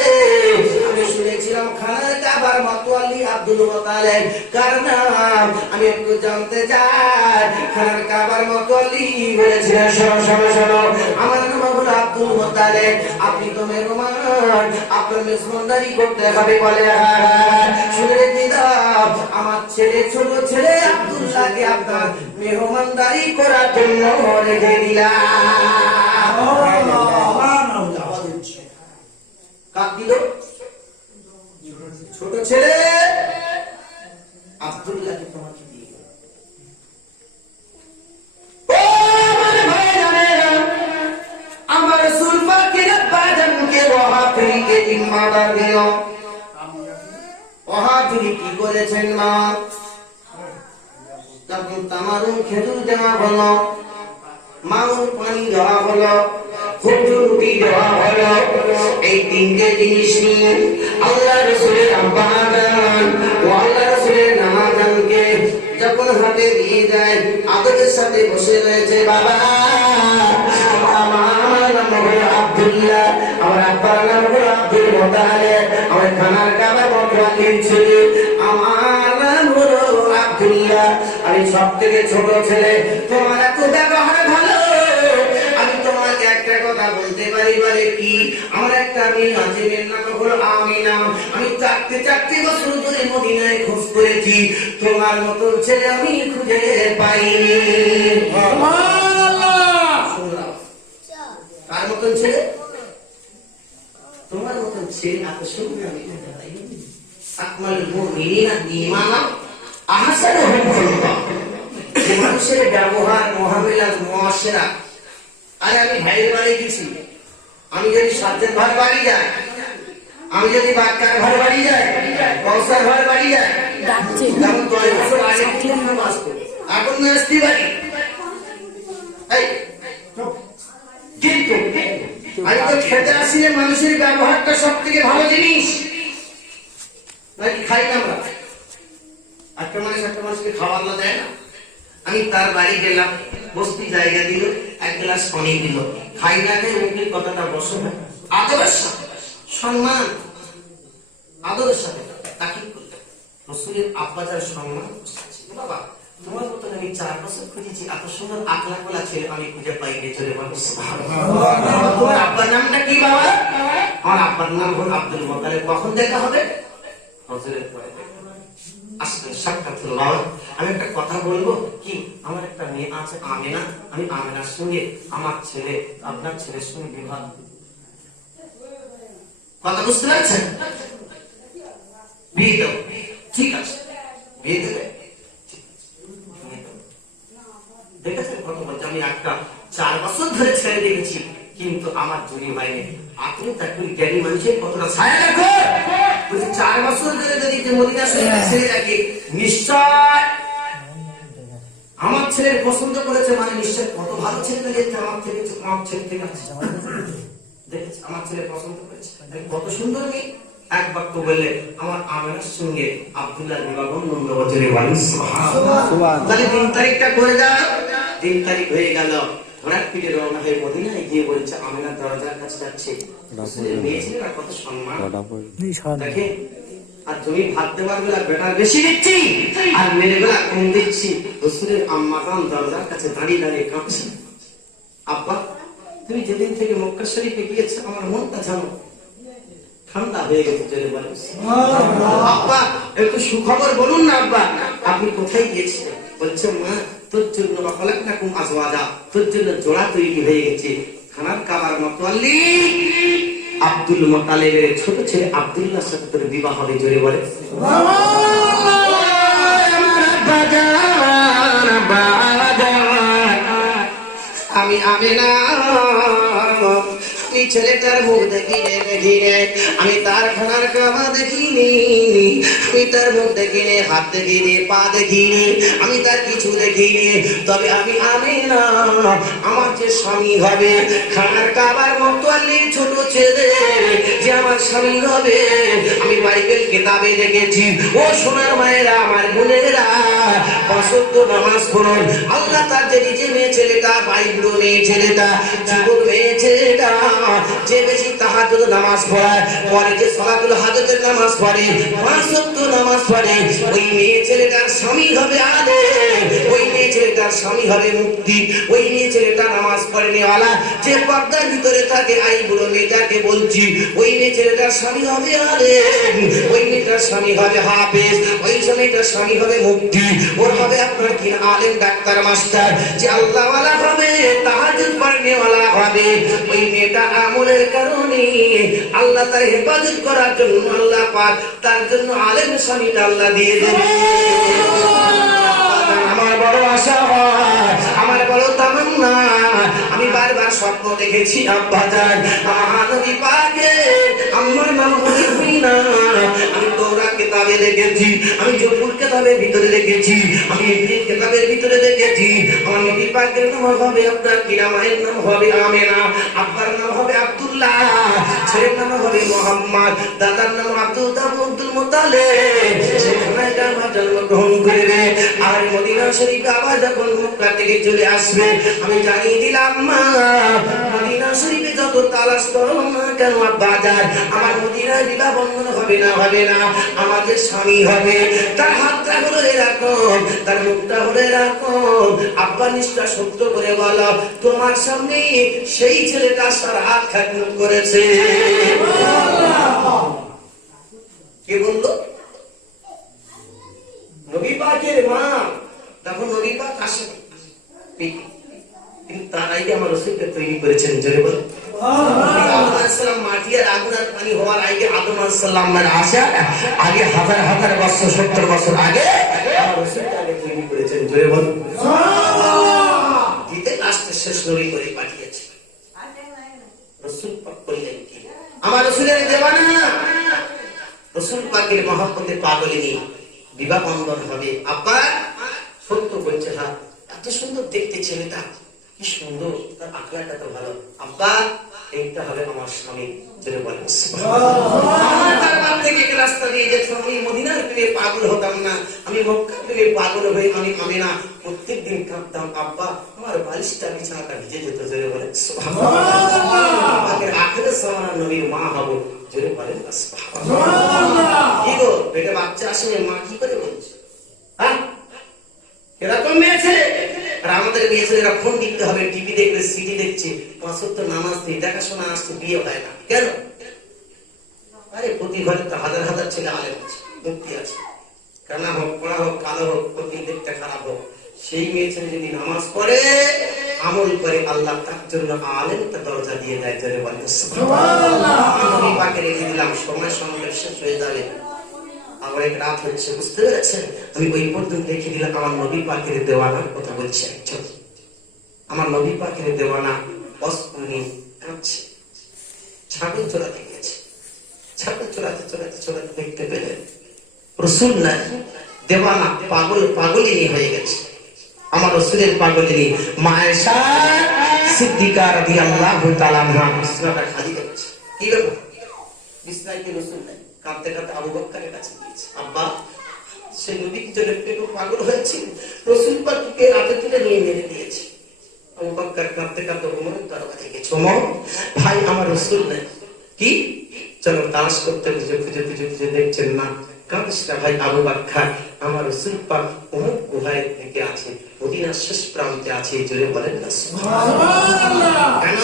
আমি শুনেছিলাম খানার কাবার মতোয়াল্লি আব্দুল মোতালেব, কার নাম আমি একটু জানতে চাই। খানার কাবার মতোয়াল্লি বলেছিলেন, শোনো শোনো শোনো, আমার নাম হলো আব্দুল মোতালেব। আপনি তো মেহমান, আপনার মেজবানদারি করতে হবে। বলে শুনে রেখে দাও, আমার ছেলে, ছোট ছেলে আব্দুল্লাহকে আপনার মেহমানদারি করার জন্য রেখে দিলাম। কাক দিল? ছোট ছেলে আব্দুল্লাহকে তোমাকে দিয়ে দিল। আমার রাসূল পাকের বাজানকে ওয়াহাবকে জিম্মাদার দিল। ওয়াহাবি কি করেছেন মা? তখন তামারুন খেজুর দেওয়া হলো, মাউর পানি দেওয়া হলো, খেজুর রুটি দেওয়া হলো। এই 3টে জিনিস নিয়ে আল্লাহ রাসূলের আব্বা জান ও আল্লাহ রাসূলের নানা জানকে যখন হাতে দিয়ে যায়, আদরের সাথে বসে রয়েছে। বাবা আমার নাম হলো আব্দুল্লাহ, আমার আব্বার নাম হলো আব্দুল মোতালেব, আমার খানার কাবা মতোয়াল্লি ছিল, আমার নাম হলো আব্দুল্লাহ, আমি সব থেকে ছোট ছেলে। তোমার এত ব্যবহার ভালো, আমি তোমাকে একটা কথা বলতে পারি। বলে কি? আমার একটা মেয়ে আছে, মেয়ের নাম হলো আমিনা। আমি 4 বছর ধরে মদিনায় খোঁজ করেছি, তোমার মতন ছেলে আমি খুঁজে পাইনি। কার মতন ছেলে? তোমার মতন ছেলে এত সুন্দর আমি খুঁজে পাইনি। আকমাল মুমিনিনা ঈমানান আহসানুহুম খুলুকা। যে মানুষের ব্যবহার, মহামেলাত, মুআশারা। আরে আমি ভাইয়ের বাড়ি গেছি, আমি যদি সাজ্জাদ ভাইয়ের বাড়ি যাই, আমি যদি বাক্কার ভাইয়ের বাড়ি যাই, কৌসার ভাইয়ের বাড়ি যাই, যেমন 10 বছর আগে আসতো, এখন না আসতে পারি। কিন্তু খেতে আসলে মানুষের ব্যবহারটা সব থেকে ভালো জিনিস নাকি খাই না আমরা? একটা মানুষকে খাবার না দেয় না। আমি তার বাড়ি গেলাম, বসতি জায়গা দিল, এক গ্লাস পানি দিল, খাই না খেয়ে মুখের কথাটা বসে না, আদরের সাথে সম্মান, আদরের সাথে তাকে করতে রসুলের আব্বাজার সম্মান করছে। বাবা তোমার মতন আমি 4 বছর খুঁজেছি, এত সুন্দর আকলা কোলা ছেলে আমি খুঁজে পাই নি। চলে বলো তোমার আব্বার নামটা কি বাবা? আমার আব্বার নাম হল আব্দুল মোতালেব। কখন দেখা হবে? হজরের পরে আসলে সাক্ষাৎ হলো। বাবা আমি একটা কথা বলবো কি, আমার একটা মেয়ে আছে আমেনা, আমি আমেনার সঙ্গে আমার ছেলে আপনার ছেলের সঙ্গে বিবাহ। কথা বুঝতে পারছেন? বিয়ে দেবো, ঠিক আছে বিয়ে দেবে। দেখেছেন কত বলছে, আমি একটা 4 বছর ধরে ছেড়ে দেখেছি কিন্তু আমার জুড়ি হয়নি। আপনি তাকে জ্ঞানী মানুষের কতটা ছায়া রাখো। 4 বছর ধরে যদি মদিনা শরীফে ছেড়ে রাখে, নিশ্চয় আমার ছেলের পছন্দ করেছে, মানে নিশ্চয় কত ভালো ছেলে দেখেছে আমার ছেলে থেকে আছে। দেখেছে আমার ছেলে পছন্দ করেছে, কত সুন্দর মেয়ে। এক বাক্য বললে আমার আমেনার সঙ্গে আব্দুল্লাহ বিবাহ বন্ধ বছরে বাড়ি। তাহলে 3 তারিখটা করে দাও। 3 তারিখ হয়ে গেল, ঘোড়ার পিঠে রওনা হয়ে মদিনায় গিয়ে বলছে আমেনার দরজার কাছে যাচ্ছে। মেয়ে ছেলেরা কত সম্মান দেখে। আর তুমি ভাবতে পারবে না বেটা বেশি দিচ্ছি আর মেরে বেলা কম দিচ্ছি। রসুলের আম্মা জান দরজার কাছে দাঁড়িয়ে দাঁড়িয়ে কাঁপছে। আব্বা তুমি যেদিন থেকে মক্কা শরীফে গিয়েছো আমার মনটা জানো ঠান্ডা হয়ে গেছে। চলে বলে আব্বা একটু সুখবর বলুন না আব্বা, আপনি কোথায় গিয়েছিলেন? বলছে মা তোর জন্য খালাকনাকুম আজওয়াজা, তোর জন্য জোড়া তৈরি হয়ে গেছে। খানার কাবার মতওয়াল্লি আব্দুল মোতালেবের ছোট ছেলে আব্দুল্লাহর সাথে তোর বিবাহ হবে। জোরে বলে আমি আমেনা, আমি ছেলেটার মুখ দেখিনি, আমি তার খানার কাবা দেখিনি, আমি তার মুখ দেখিনি, হাত দেখিনি, পা দেখিনি, আমি তার কিছু দেখিনি। তবে আমি আমেনা আমার যে স্বামী হবে, খানার কাবার মতওয়াল্লি ছোট ছেলে যে আমার স্বামী হবে, আমি বাইবেল কিতাবে দেখেছি। ও সোনার মায়েরা, আমার বোনেরা, 5 ওয়াক্ত নামাজ পড়ুন। আল্লাহ তার যে নিজে মেয়ে ছেলেটা, বাইবেল মেয়ে ছেলেটা, যুবক মেয়ে ছেলেটা যে বেশি তাহাজ্জুদ নামাজ পড়ায়, পরে যে সালাতুল হাজতের নামাজ পড়ে, 5 ওয়াক্ত নামাজ পড়ে, ওই মেয়ে ছেলেটার স্বামী হবে আলেম, ওই মেয়ে ছেলেটার স্বামী হবে মুফতি, ওই মেয়ে ছেলেটা নামাজ পড়েনি ওয়ালা যে পর্দার ভিতরে থাকে, আই বুড়ো মেয়েটাকে বলছি, ওই মেয়ে ছেলেটার স্বামী হবে আলেম, ওই মেয়েটার স্বামী হবে হাফেজ, ওই মেয়েটার স্বামী হবে মুফতি, ওর হবে আপনার কি আলেম, ডাক্তার, মাস্টার, যে আল্লাহ ওয়ালা হবে, তাহাজ্জুদ পড়নে ওয়ালা হবে। ওই মেয়েটা আমলের কারণে আল্লাহ তার হেফাজত করার জন্য আল্লাহ পাক তার জন্য আলেম স্বামীটা আল্লাহ দিয়ে দেবে। আমার বড় আশা হয়, আমার বড় তামান্না, আমি বারবার স্বপ্ন দেখেছি আব্বাজান মহানবী পাকে আমার নাম হইনা, আমি তোরা কিতাবে দেখেছি, আমি জবুর কিতাবের ভিতরে দেখেছি, আমি ইবলিস কিতাবের ভিতরে দেখেছি। আমার নবী পাকের নাম হবে আপনার কিনা, মায়ের নাম হবে আমেনা, আব্বার নাম হবে আব্দুল্লাহ, ছেলের নাম হবে মোহাম্মদ, দাদার নাম আব্দুল মোতালেব। সেখানে আমার জন্মগ্রহণ করবে আর মদিনা শরীফে আবার যখন মক্কা থেকে চলে আসবে, আমি জানিয়ে দিলাম মা মদিনা শরীফে যত তালাশ করো না কেন আব্বাজান, আমার মদিনায় বিবাহ বন্ধন হবে না, হবে না। আমার যে স্বামী হবে তার হাতটা হলো এরকম, তার মুখটা হলো এরকম। আব্বা নিষ্ঠা সত্য করে বলো, তোমার সামনে সেই ছেলেটা সারা হাত খাটুন করেছে। কে বললো? নবী পাকের মা। তখন নবী পাক আসেন, কিন্তু তার আগে আমার রাসূলকে তৈরি করেছেন। জোরে বল আদম আলাইহিস সালাম মাটি আর আগুন আর পানি হওয়ার আগে আদম আলাইহিস সালামের আসা আগে হাজার হাজার বছর, 70 বছর আগে আমার রাসূলকে আগে তৈরি করেছেন। জোরে বল দিতে লাস্টে শেষ নবী করে পাঠিয়েছে। রাসূল পাক বললেন কি আমার রাসূলের দেওয়ানা, রাসূল পাকের মহব্বতে পাগলিনী বিবাহ বন্ধন হবে। আব্বা সত্য বলছে, হ্যাঁ এত সুন্দর দেখতে ছেলেটা, কি সুন্দর, তার আকলাটা তো ভালো। আব্বা এইটা হবে আমার স্বামী, যেটা বলেন তারপর থেকে এক রাস্তা দিয়ে যেতাম, আমি মদিনার প্রেমে পাগল হতাম না, আমি মক্কার প্রেমে পাগল হয়ে আমি আমিনা প্রত্যেকদিন কাঁদতাম, আব্বা আমার বালিশটা বিছানাটা ভিজে যেত, জোরে বলেন আখেরের সময় নবীর মা হবো, জোরে বলেন কি গো বেটা বাচ্চা আসলে মা কি করে বলছে? হ্যাঁ এরকম মেয়ে ছেলে, আর আমাদের মেয়ে ছেলেরা ফোন দিতে হবে, টিভি দেখবে, সিডি দেখছে, ৫ ওয়াক্ত নামাজ নেই, দেখাশোনা আসছে, বিয়ে হয় না কেন? আরে প্রতি ঘরে তো হাজার হাজার ছেলে আলেম আছে, মুক্তি আছে, কানা হোক, পড়া হোক, কালো হোক, প্রতি দেখতে খারাপ হোক, সেই মেয়ে ছেলে যদি নামাজ পড়ে, আমল করে, আল্লাহ তার জন্য আলেম তার দরজা দিয়ে দেয়, জোরে বলেন সুবহানাল্লাহ। আমি পাকে রেখে দিলাম, সময় সঙ্গে শেষ হয়ে যাবে, আমার এক রাত হচ্ছে, বুঝতে পেরেছেন? আমি ওই পর্যন্ত রেখে দিলাম। আমার নবী পাকের দেওয়ানার কথা বলছি একজন, আমার নবী পাকের দেওয়ানা অস্পুনি কাঁদছে, ছাগল চড়াতে গেছে, ছাগল চড়াতে চড়াতে চড়াতে দেখতে পেলেন রসুল নাই, দেওয়ানা পাগল, পাগলিনী হয়ে গেছে, আমার রসুলের পাগলিনী মা আয়েশা সিদ্দিকা রাদিয়াল্লাহু তাআলা আনহা বিছানাটা খালি হচ্ছে। কি ব্যাপার? বিছানায় কি রসুল নাই? কাঁদতে কাঁদতে আবু বকরের কাছে গিয়েছে, আব্বা সেই নবী কি জন্য একটু পাগল হয়েছে, রসুল পাককে রাতে তুলে নিয়ে মেরে দিয়েছে। আবু বকর কাঁদতে কাঁদতে ওমরের দরবারে গেছে, ওমর ভাই আমার রসুল নাই, কি চলো তালাশ করতে, খুঁজে খুঁজে খুঁজে খুঁজে দেখছেন না, কাঁদিস না ভাই আবু বকর, আমার রসুল পাক ওমর গুহায় থেকে আছে, মদিনার শেষ প্রান্তে আছে, জোরে বলেন না সুবহানাল্লাহ। কেন?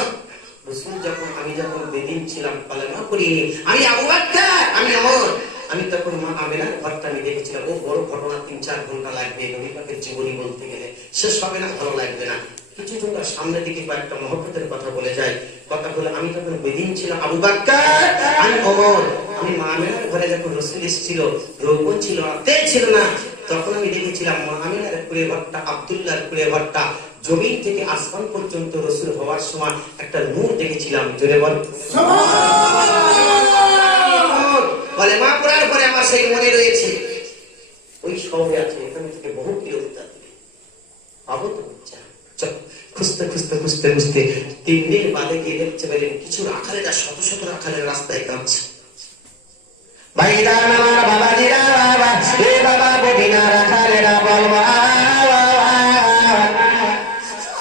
রসুল যখন, আমি যখন বেদিন ছিলাম, কালেমা পড়িনি, আমি আবু বকর, আমি ওমর, আমি তখন মা আমেনার ঘরটা আমি দেখেছিলাম। ও বড় ঘটনা, ৩-৪ ঘন্টা লাগবে নবী পাকের জীবনী বলতে গেলে, শেষ হবে না, ভালো লাগবে না, কিছু তোমরা সামনের দিকে কয়েকটা মহব্বতের কথা বলে যায়। কথা বলে, আমি তখন বেদিন ছিলাম, আবু বকর, আমি ওমর, আমি মা আমেনার ঘরে যখন রসুল এসেছিল, যৌবন ছিল না, তেল ছিল না, তখন আমি দেখেছিলাম মা আমেনার কুড়ে ঘরটা, আব্দুল্লাহর কুড়ে ঘরটা, জমিন থেকে আসমান পর্যন্ত রসুল হওয়ার সময় একটা নূর দেখেছিলাম, জোরে বল বলে মা পড়ার পরে আমার সেই মনে রয়েছে, ওই শহরে আছে, এখানে থেকে বহু কিলোমিটার দূরে পাবো তো খুঁজতে খুঁজতে খুঁজতে খুঁজতে ৩ দিন বাদে গিয়ে দেখতে পেলেন কিছু রাখালেরা শত শত রাখালের রাস্তায় কাঁদছে।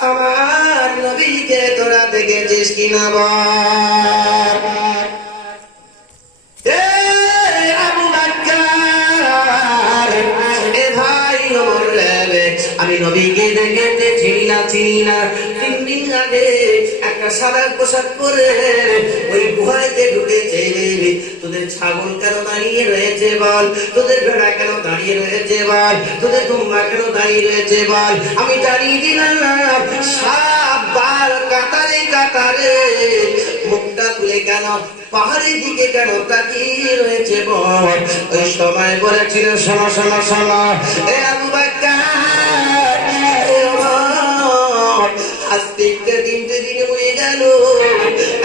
আমার নবীকে তোরা দেখেছিস কিনা বল? আমি নবীকে দেখতে চিনি না। ৩ দিন আগে একটা সাদা পোশাক পরে ওই গুহাতে ঢুকেছে। তোদের ছাগল কেন দাঁড়িয়ে রয়েছে বল? তোদের ভেড়া কেন দাঁড়িয়ে রয়েছে বল? তোদের দুম্বা কেন দাঁড়িয়ে রয়েছে বল? আমি দাঁড়িয়ে দিলাম, সাপ বার কাতারে কাতারে, মুখটা তুলে কেন পাহাড়ের দিকে কেন তাকিয়ে রয়েছে বল? ওই সময় বলেছিল, শোনো শোনো শোনো, এ আবু বকর, আজকে ৩টে দিন হয়ে গেল,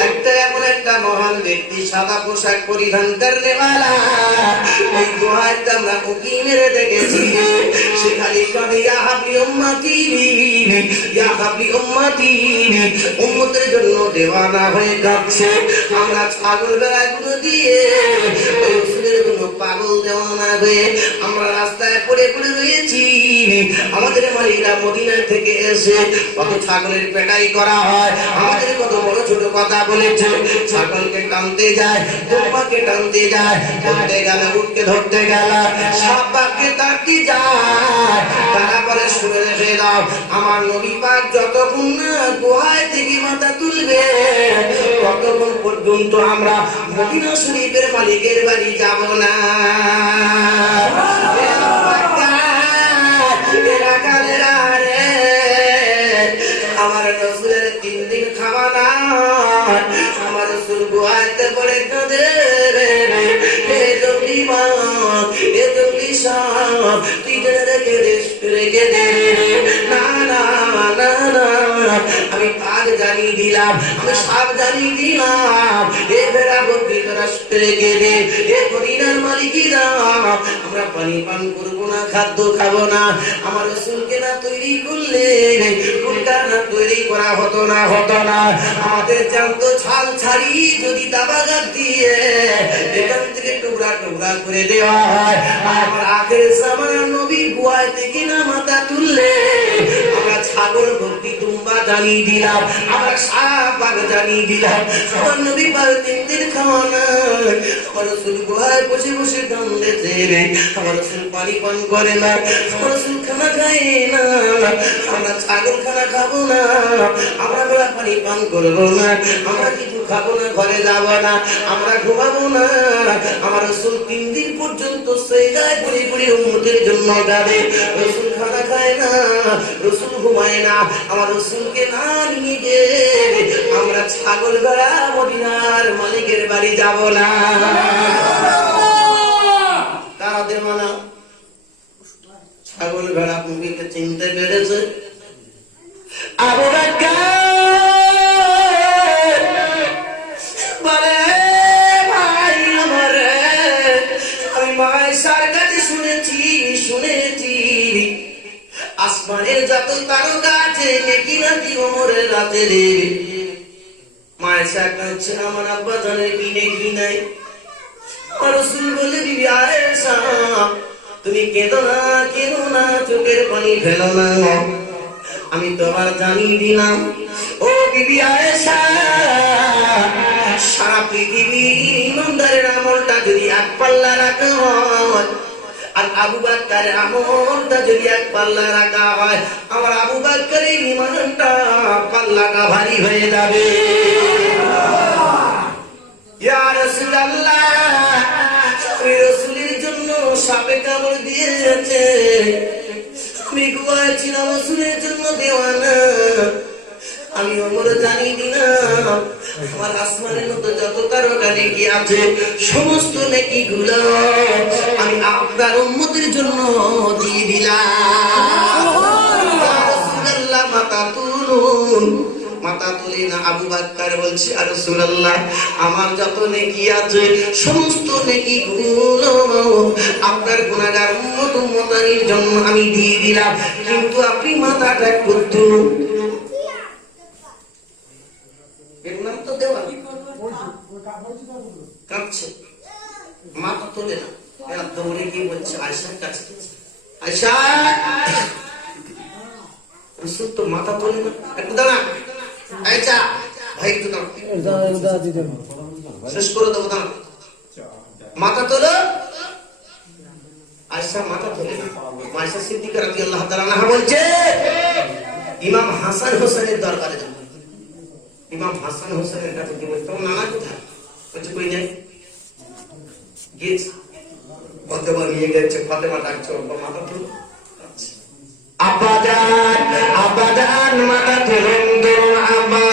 একটা এমন একটা মহান ব্যক্তি সাদা পোশাক পরিধান করেওয়ালা ওই গুহায় আমরা উঁকি মেরে দেখেছি। সে খালি কাঁদে, ইয়া হাবলি উম্মতি, ইয়া হাবলি উম্মতি, উম্মতের জন্য দেওয়ানা হয়ে কাঁদছে। আমরা ছাগল বেড়াগুলো দিয়ে ওই রসুলের জন্য পাগল দেওয়ানা হয়ে আমরা রাস্তায় পড়ে পড়ে রয়েছি। আমাদের মালিকরা মদিনা থেকে এসে কত ছাগলের পেটাই করা হয়, আমাদের কত বড় ছোট কথা বলেছে। ছাগলকে টানতে যায়, দুম্বাকে টানতে যায়, ধরতে গেল উঠকে ধরতে গেল, সাপকে তাড়তে যায়। তারা বলে, শুনে রেখে দাও, আমার নবী পাক যতক্ষণ না গুহায় থেকে মাথা তুলবে ততক্ষণ পর্যন্ত আমরা মদিনা শরীফের মালিকের বাড়ি যাব না। আমার রসুলের 3 দিন খাওয়া না, আমার রসুল গুহাতে পড়ে কাঁদে, এ জঙ্গলি মাছ, এ জঙ্গলি সাপ, তুই জেনে রেখে রেখে দে। না না না না, আমি পাক জানিয়ে দিলাম, আমি সাপ জানিয়ে দিলাম, এ ভেড়া বকরি তোরা রেখে দে। এ মদিনার মালিকিরা, আমরা পানি পান করবো না, খাদ্য খাবো না, আমার রসুলকে না তৈরি করলে ঠিকানা তৈরি করা হতো না আমাদের জানতো ছাল ছাড়ি যদি দাবাগাত দিয়ে এখান থেকে টুকরা টুকরা করে দেওয়া হয়, আমার আখের জামানার নবী গুহায় থেকে না মাথা তুললে আমরা ছাগল ভক্তি তুম্বা জানিয়ে দিলাম, আমরা সাপ বাঘ জানিয়ে দিলাম। আমার নবী 3 দিন খাওয়া না, আমার রাসূল গুহায় বসে বসে কাঁদতেছে রে, আমার রাসূল পানি পান করে না, আমার রাসূল খানা খায় না, আমরা ছাগল খানা খাবো না, আমরা গোলা পানি পান করবো না, আমরা কিছু খাবো না, ঘরে যাবো না, আমরা ঘুমাবো না। আমার রাসূল 3 দিন পর্যন্ত সিজদায় পড়ে পড়ে উম্মতের জন্য গাবে। রাসূল খানা খায় না, রাসূল ঘুমায় না, আমার রাসূলকে না নিয়ে গিয়ে আমরা ছাগল ভেড়া মদিনার মালিকের বাড়ি যাব না। তারা দেওয়া না ছাগল ভেড়া মুরগিকে চিনতে পেরেছে। আবু বকর বলে ভাই আমার, আমি মায়েশার কাছে শুনেছি আসমানের যত তারকা আছে নেকি নাকি ওমরের রাতে রে। মায়েশা কাছে আমার আব্বা জানে কি নেকি নাই। রাসূল বলে বিবি আয়েশা তুমি কেঁদো না, চোখের পানি ফেলো না, আমি তোমার জানিয়ে দিলাম ও বিবি আয়েশা, সারা পৃথিবীর ইমানদারের আমলটা যদি 1 পাল্লা রাখা হয় আর আবু বকরের আমলটা যদি 1 পাল্লা রাখা হয়, আমার আবু বকরের ইমানটা পাল্লাটা ভারী হয়ে যাবে। ইয়া রাসূলুল্লাহ, আমি রাসূলের জন্য সাপে কামড় দিয়েছে, আমি গুহায় ছিলাম রাসূলের জন্য দেওয়ানা, আমি ওমর জানিয়ে দিলাম আমার আসমানের মতো যত তারকা নেকি আছে সমস্ত নেকি গুলো আমি আপনার উম্মতের জন্য দিয়ে দিলাম। ইয়া রাসূলুল্লাহ, মাথা তুলুন। মাথা তুলে না আবু বকর বলছে আর রাসূলুল্লাহ আমার যত নেকি আছে সমস্ত নেকি গুলো আপনার গুনাহগার উম্মতের জন্য আমি দিয়ে দিলাম, কিন্তু আপনি মাথাটা করতে এগুলো তো দেওয়া কাঁপছে, মাথা তোলে না, এরা দৌড়ে গিয়ে বলছে আয়েশার কাছে, আয়েশা রাসূল তো মাথা তোলে না, একটু দাঁড়া আয়েশা ভাই একটু দাঁড়া, শেষ করে দেবো, দাঁড়া, মাথা তোলো। আয়েশা মাথা তোলে না। আয়েশা সিদ্দিকা রাদিয়াল্লাহু তাআলা আনহা বলছে ইমাম হাসান হোসেনের দরবারে যাও। ইমাম হাসান হোসেনের কাছে কি বলছে তোমার নানা কোথায়? বলছে কই নাই, গিয়েছে, ফাতেমা নিয়ে গেছে, ফাতেমা ডাকছে মাথা তুলো। আব্বাজান মাথা তুলুন ধরুন, আব্বা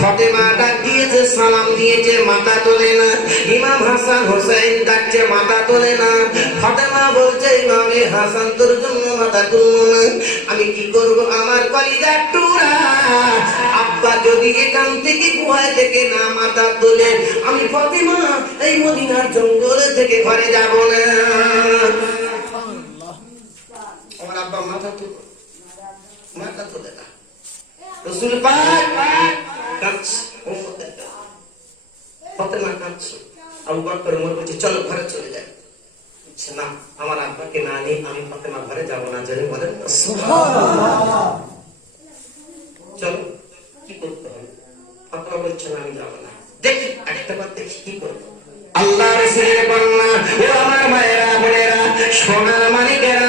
ফাতেমা ডাক দিয়েছে, সালাম দিয়েছে, মাথা তোলে না। ইমাম হাসান হোসেন ডাকছে, মাথা তোলে না। ফাতেমা বলছে ইমামে হাসান তোর জন্য মাথা তুলবো না, আমি কি করবো, আমার কলিজার টুকরা আব্বা যদি এখান থেকে গুহায় থেকে না মাথা তোলে আমি ফাতেমা এই মদিনার জঙ্গল থেকে ঘরে যাব না। আমার আব্বা মাথা তুলো, মাথা তোলে না। রাসূল পাক কাঁদছে, ফাতেমা কাঁদছে। আবু বকর ওমর বলছে চলো ঘরে চলে যাই। বলছে না, আমার আব্বাকে না নিয়ে আমি ফাতেমা ঘরে যাব না। জেনে বলেন সুবহানাল্লাহ। চলো কি করতে হবে? ফাতেমা বলছে না আমি যাব না, দেখি একটা বার দেখি কি করব। আল্লাহ রাসূলের কন্যা, ও আমার মায়েরা বোনেরা সোনার মানিকেরা,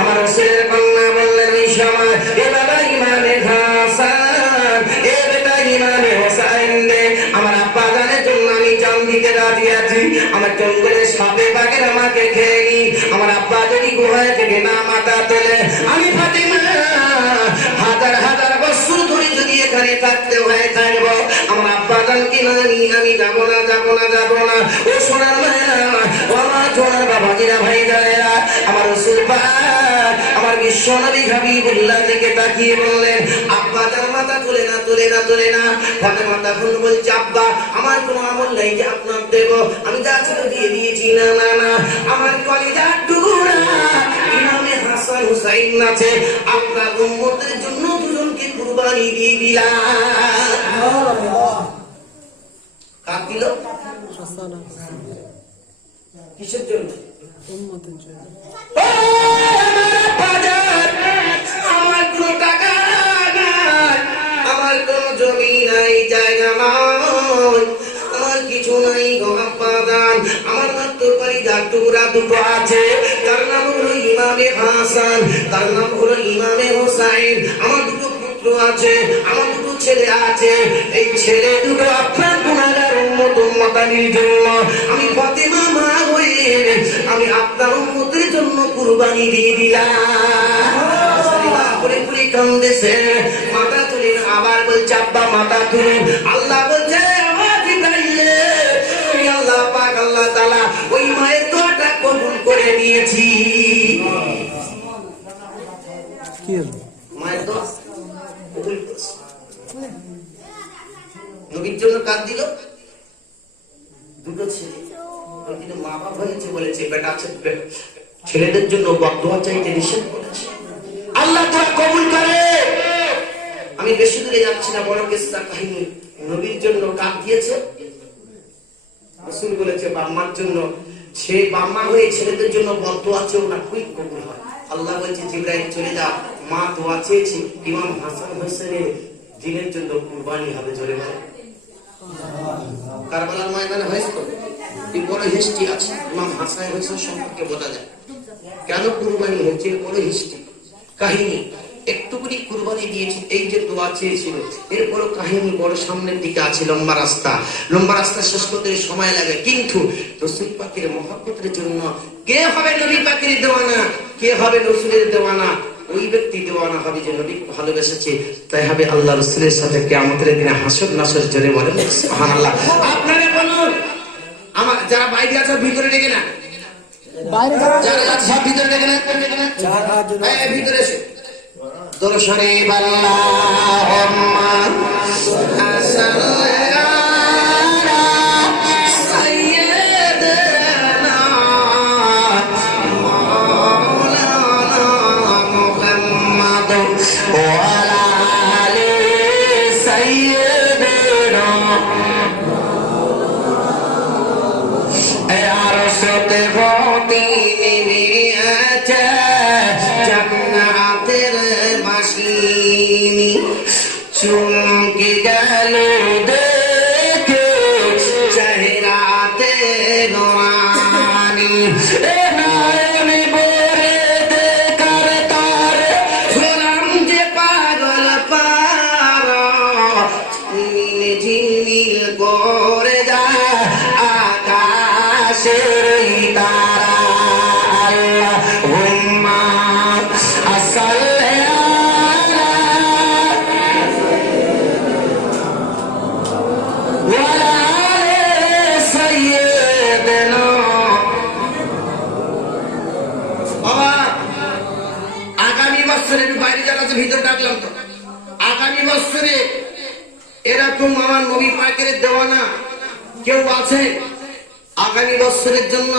আমার রাসূলের কন্যা বললেন এই সময় এ বাবা ইমামে হাসান, এ বেটা ইমামে হোসেন রে, আমার আব্বা জানের জন্য আমি জান দিতে রাজি আছি, আমার জঙ্গলে সাপে বাঘের আমাকে খেয়ে নি, আমার আব্বা যদি গুহায় থেকে না মাথা তোলে আমি ফাতেমা হাজার হাজার বছর ধরে যদি এখানে থাকতে হয় থাকবো, আমার আব্বা জানকে না নিয়ে আমি যাব না, যাব না, যাব না। ও সোনার মায়েরা, ও আমার সোনার বাবাজিরা, ভাই জানেরা, আমার রাসূল পাক আমার বিশ্ব নবী হাবিবুল্লাহ দিকে তাকিয়ে বললেন আব্বা তার মাথা তোলে না, তোলে না, তোলে না। ফাতেমা তখন বলছে আব্বা আমার কোনো আমল নেই যে আপনার দেব, আমি যা ছিল দিয়ে দিয়েছি। না না না, আমার কলিজার টুকরা ইমামে হাসান হুসাইন আছে, আপনার উম্মতের জন্য দুজনকে কুরবানি কুরবানি দিয়ে দিলাম। কার দিল? কিসের জন্য? আমার কোনো টাকা নাই, আমার কোনো জমি নাই, জায়গা নাই, আমার কিছু নাই গো আব্বাজান। আমার মাত্র কলিজার টুকরা দুটো আছে, তার নাম হলো ইমামে হাসান, তার নাম হলো ইমামে হোসাইন। আমার দুটো পুত্র আছে, আমার দুটো ছেলে আছে। এই ছেলে দুটো আপনার গুনাহগার উম্মত উম্মতানির জন্য আমি ফাতেমা মা হয়ে আমি আপনার উম্মতের জন্য কুরবানি দিয়ে দিলাম। করে করে কান্দেছে, মাথা তুলেন, আবার বলছে আব্বা মাথা তুলেন। আল্লাহ বলছে আমার জিবরাইল, আল্লাহ পাক আল্লাহ তাআলা ওই মায়ের দোয়াটা কবুল করে নিয়েছি। কি হলো? মায়ের দোয়া কবুল করেছে। নবীর জন্য কাজ দিল দুটো ছেলে, কিন্তু মা বাবা হয়েছে বলেছে বেটা ছেলেদের জন্য বদদোয়া চাইতে নিষেধ করেছে। আল্লাহ তাআলা কবুল করে। আমি বেশি দূরে যাচ্ছি না, বড় কিসসা কাহিনী। নবীর জন্য কাজ দিয়েছে, রাসূল বলেছে বাম্মার জন্য, সে বাম্মা হয়ে ছেলেদের জন্য বদদোয়া চেয়েও না, কুইক কবুল হয়। আল্লাহ বলছে জিবরাইল চলে যা, মা দোয়া চেয়েছে ইমাম হাসান হোসেনের দিনের জন্য কুরবানি হবে। জোরে বলে কারবালার ময়দানে হয়েছে তো, এই বড় হিস্ট্রি আছে ইমাম হাসান হোসেন সম্পর্কে বোঝা যায় কেন কুরবানি হয়েছে। বড় হিস্ট্রি কাহিনী, একটুকুনি কুরবানি দিয়েছি, এই যে দোয়া চেয়েছিল, এরপরও কাহিনী বড় সামনের দিকে আছে। লম্বা রাস্তা, লম্বা রাস্তা শেষ করতে সময় লাগে, কিন্তু রাসূল পাকের মহব্বতের জন্য কে হবে নবী পাকের দেওয়ানা, কে হবে রাসূলের দেওয়ানা? ওই ব্যক্তি দেওয়ানা হবে যে নবী ভালোবেসেছে, তাই হবে আল্লাহ রাসূলের সাথে কিয়ামতের দিনে হাসর নাসর। জোরে বলেন সুবহানাল্লাহ। আপনারা বলুন, আমার যারা বাইরে আছে ভিতরে ডেকে না, বাইরে যারা আছে সব ভিতরে ডেকে না, এই ভিতরে এসে দর্শনে আল্লাহুম্মা সাল্লি আলা সাইয়্যিদিনা মাওলানা মুহাম্মদ ওয়া আলা আলি সাইয়্যিদিনা আরশতে গতি নিয়েছে জান্নাতের বাসিনী, চুমকে গেল দেখে চেহারাতে নোরানি, এ নয়নে ভরে দেখার তার হলাম যে পাগল পারা, ঝিলমিল ঝিলমিল করে যায় আকাশের তারা। আল্লাহুম্মা সাল্লি আলা ওয়া আলা আলি সাইয়্যিদিনা। বাবা, আগামী বছরে বাইরে যারা আছে ভিতরে ডাকলাম তো, আগামী বছরে এরকম আমার নবী পাকের দেওয়ানা কেউ আছে? আগামী বছরের জন্য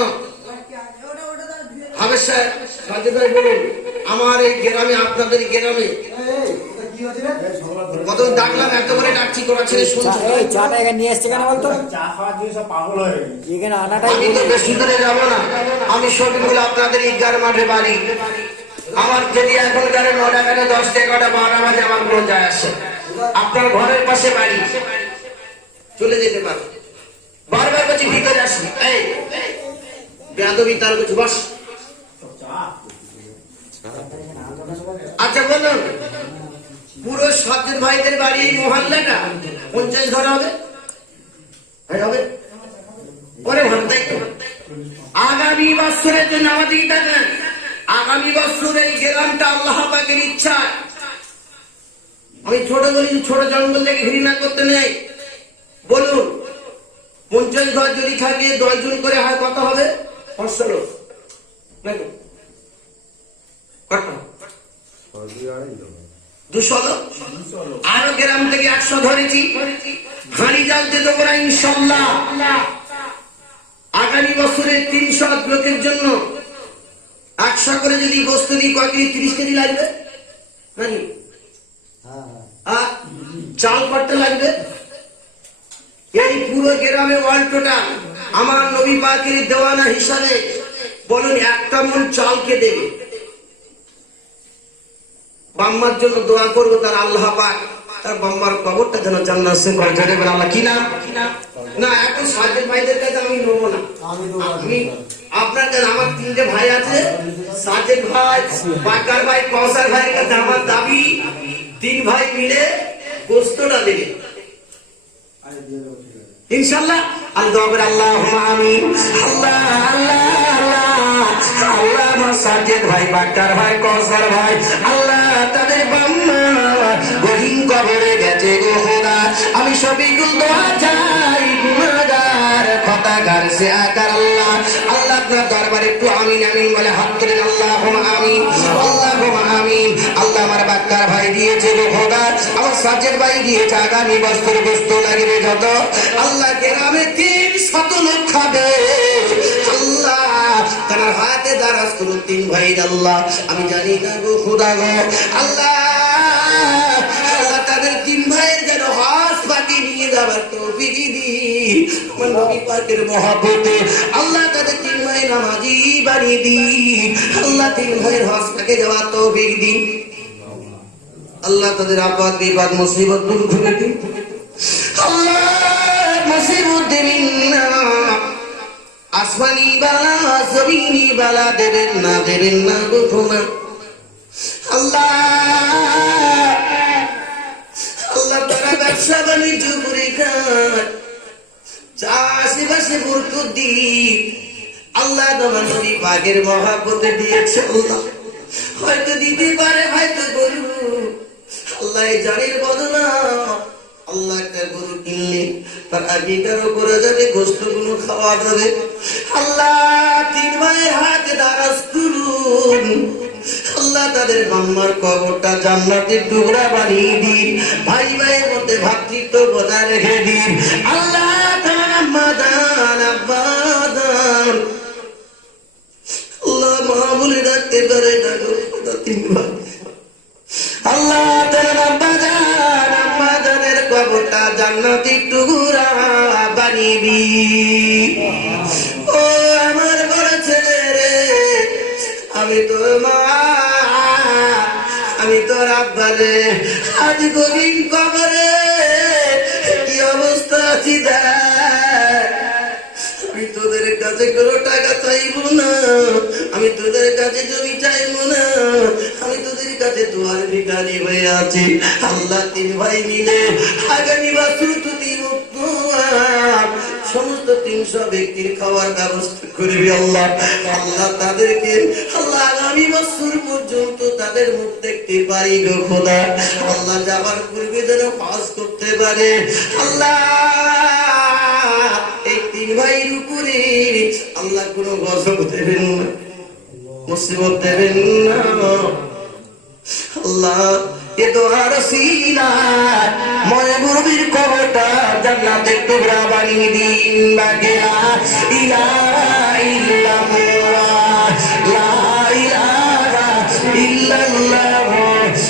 হবে স্যার সাজেদার বলুন, আমার এই গ্রামে, আপনাদের গ্রামে কত ডাকলাম, এত করে ডাকছি, তোরা ছেলে শুনছো? চাটা এখানে নিয়ে এসছে কেন বলতো? এখানে আনাটাই আমি তো বেশি দূরে যাবো না, আমি সবগুলো আপনাদের ঈদগার মাঠে বাড়ি। আমার যদি এখনকার 9টা বেজে 10টা 11টা 12টা বাজে আমার কোনো যায় আসে। আপনার ঘরের পাশে বাড়ি, চলে যেতে পারো। বারবার বলছি ভিতরে আসি, এই বেয়াদবি তার কিছু বস। আচ্ছা বলুন, পুরো সাজ্জাদ ভাইদের বাড়ি এই মহল্লাটা 50 ঘর হবে? হবে পরে ভাবতাই তো। আগামী বছরের জন্য আমাদের দেখেন, আগামী বছর এই গ্রামটা আল্লাহ পাকের ইচ্ছা, আমি ছোট বলি, ছোট জঙ্গল থেকে ঘৃণা করতে নেই। বলুন 50 ঘর যদি থাকে 10 জন করে হয়, কত হবে? 500 লোক নাকি? কত? 200 লোক। আরো গ্রাম থেকে 100 ধরেছি, হাঁড়ি জ্বালতে দেবো না ইনশাল্লাহ। আগামী বছরের 300 লোকের জন্য 100 করে যদি গোস্ত দিই, কয় কেজি? 30 কেজি লাগবে নাকি? চাল পাট্টা লাগবে। এই পুরো গ্রামে ওয়াল টোটাল আমার নবী পাকের দেওয়ানা হিসাবে বলুন একটা মন চালকে দেবে। বাম্মার জন্য দোয়া করবো, তার আল্লাহ পাক তার বাম্মার কবরটা যেন জান্নাত সে করে জোরে বলে আল্লাহ। কি নাম? না এখন সাজেদ ভাইদের কাছে আমি নেবো না, আমি আপনার কাছে আমার তিনটে ভাই আছে, সাজেদ ভাই, বাকার ভাই, কৌসার ভাইয়ের কাছে আমার দাবি তিন ভাই মিলে গোস্তটা দেবে ইনশাআল্লাহ। আল্লাহ দোয়া করে আল্লাহুম্মা আমিন। আল্লাহ আল্লাহ আল্লাহ আল্লাহ আমার সাজেদ ভাই, বাকার ভাই, কৌসার ভাই, আল্লাহ তাদের বাম্মা গহীন কবরে গেছে গো খোদা, আমি সবিকুল দোয়া চাই, গুনাহগার খতাগার সে আকার আল্লাহ। আল্লাহ আপনার দরবারে একটু আমিন আমিন বলে হাত তুলেন, আল্লাহুম্মা আমিন আল্লাহুম্মা আমিন। আল্লাহ আমার বাক্কার ভাই দিয়েছে গো খোদা, আমার সাজেদ ভাই দিয়েছে, আগামী বছর বস্তু লাগবে যত আল্লাহ গ্রামে 300 লোক খাবে আল্লাহ, তার হাতে দারাজ করুন তিন ভাই আল্লাহ। আমি জানি না গো খোদা গো আল্লাহ, আল্লাহ তাদের তিন ভাইয়ের যেন হজ পাকে নিয়ে যাবার তৌফিক দিন আমার নবী পাকের মহব্বতে। আল্লাহ তাদের তিন ভাই নামাজি বানিয়ে দিন আল্লাহ, তিন ভাইয়ের হজ পাকে যাওয়ার তৌফিক দিন আল্লাহ, তাদের আপদ বিপদ মুসিবত দূর করে দিন আল্লাহ, মুসিবত দেবেন না, আসমানি বালা জমিনি বালা দেবেন না, দেবেন না গো খোদা আল্লাহ। আল্লাহ তারা ব্যবসা বাণিজ্য করে খায়, চাষবাসে বরকত দিন আল্লাহ, তোমার নবী পাকের মহব্বতে দিয়েছে আল্লাহ, হয়তো দিতে পারে হয়তো গরু আল্লাহ, এই জানির বদলা আল্লাহ একটা গরু কিনলে তার আগেকারও করে যাবে, গোস্ত গুলো খাওয়া যাবে আল্লাহ, তিন ভাইয়ের হাতে দারাজ করুন আল্লাহ, তাদের বাম্মার কবরটা জান্নাতের টুকরা বানিয়ে দিন, ভাই ভাইয়ের মধ্যে ভ্রাতৃত্ব বজায় রেখে দিন আল্লাহ, তার আম্মা জান আব্বা জান আল্লাহ মা বলে ডাকতে পারে না গো খোদা, তিন ভাই আল্লাহ তার আব্বা জান আম্মা জানের কবরটা জান্নাতের টুকরা বানিয়ে দিন। ও আমার বড় ছেলে রে, আমি তোর মা, আমি তোর আব্বা রে, আজ গভীর কবরে কি অবস্থা আছি দেখ, আমি তোদের কাছে কোনো টাকা চাইবো না, আমি তোদের কাছে জমি চাইবো না, আমি তোদের কাছে দুয়ার ভিখারি হয়ে আছি আল্লাহ, তিন ভাই মিলে আগামী বছর তুই সমস্ত 300 ব্যক্তির খাওয়ার ব্যবস্থা করবি আল্লাহ। আল্লাহ তাদেরকে আল্লাহ আগামী বছর পর্যন্ত তাদের মুখ দেখতে পারি গো খোদা আল্লাহ, যাবার পূর্বে যেন পাস করতে পারে আল্লাহ, এই তিন ভাইয়ের উপরে আল্লাহ কোনো গজব দেবেন না, মুসিবত দেবেন না আল্লাহ। এ দোয়ার সিলা ময় মুরবির কবরটা জান্নাতের টুকরা বানিয়ে দিন, বাগেরা ইলাহা ইল্লাল্লাহ, লা ইলাহা ইল্লাল্লাহ,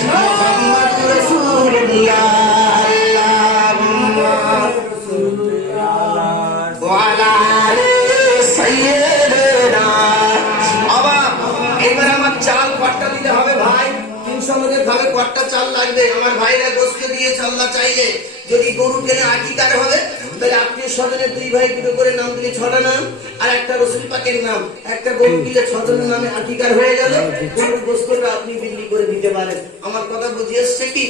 মুহাম্মাদুর রাসূলুল্লাহ, আল্লাহুম্মা ওয়া আলা আলি সাইয়্যিদিনা। এবার আমার চাল পাট্টা দিতে হবে ভাই, 300 লোকের ভাবে কট্টা চাল লাগবে, আমার ভাইরা গোস্ত দিয়ে আল্লাহ চাইলে যদি গরু কেনে আকিকার হবে, তাহলে আত্মীয় স্বজনের 2 ভাই দুটো করে নাম দিলে 6টা নাম, আর একটা রাসূল পাকের নাম, একটা গরু কিনলে 6 জনের নামে আকিকার হয়ে গেল, গরুর গোস্তটা আপনি বিক্রি করে দিতে পারেন। আমার কথা বুঝিয়ে এসছে কি?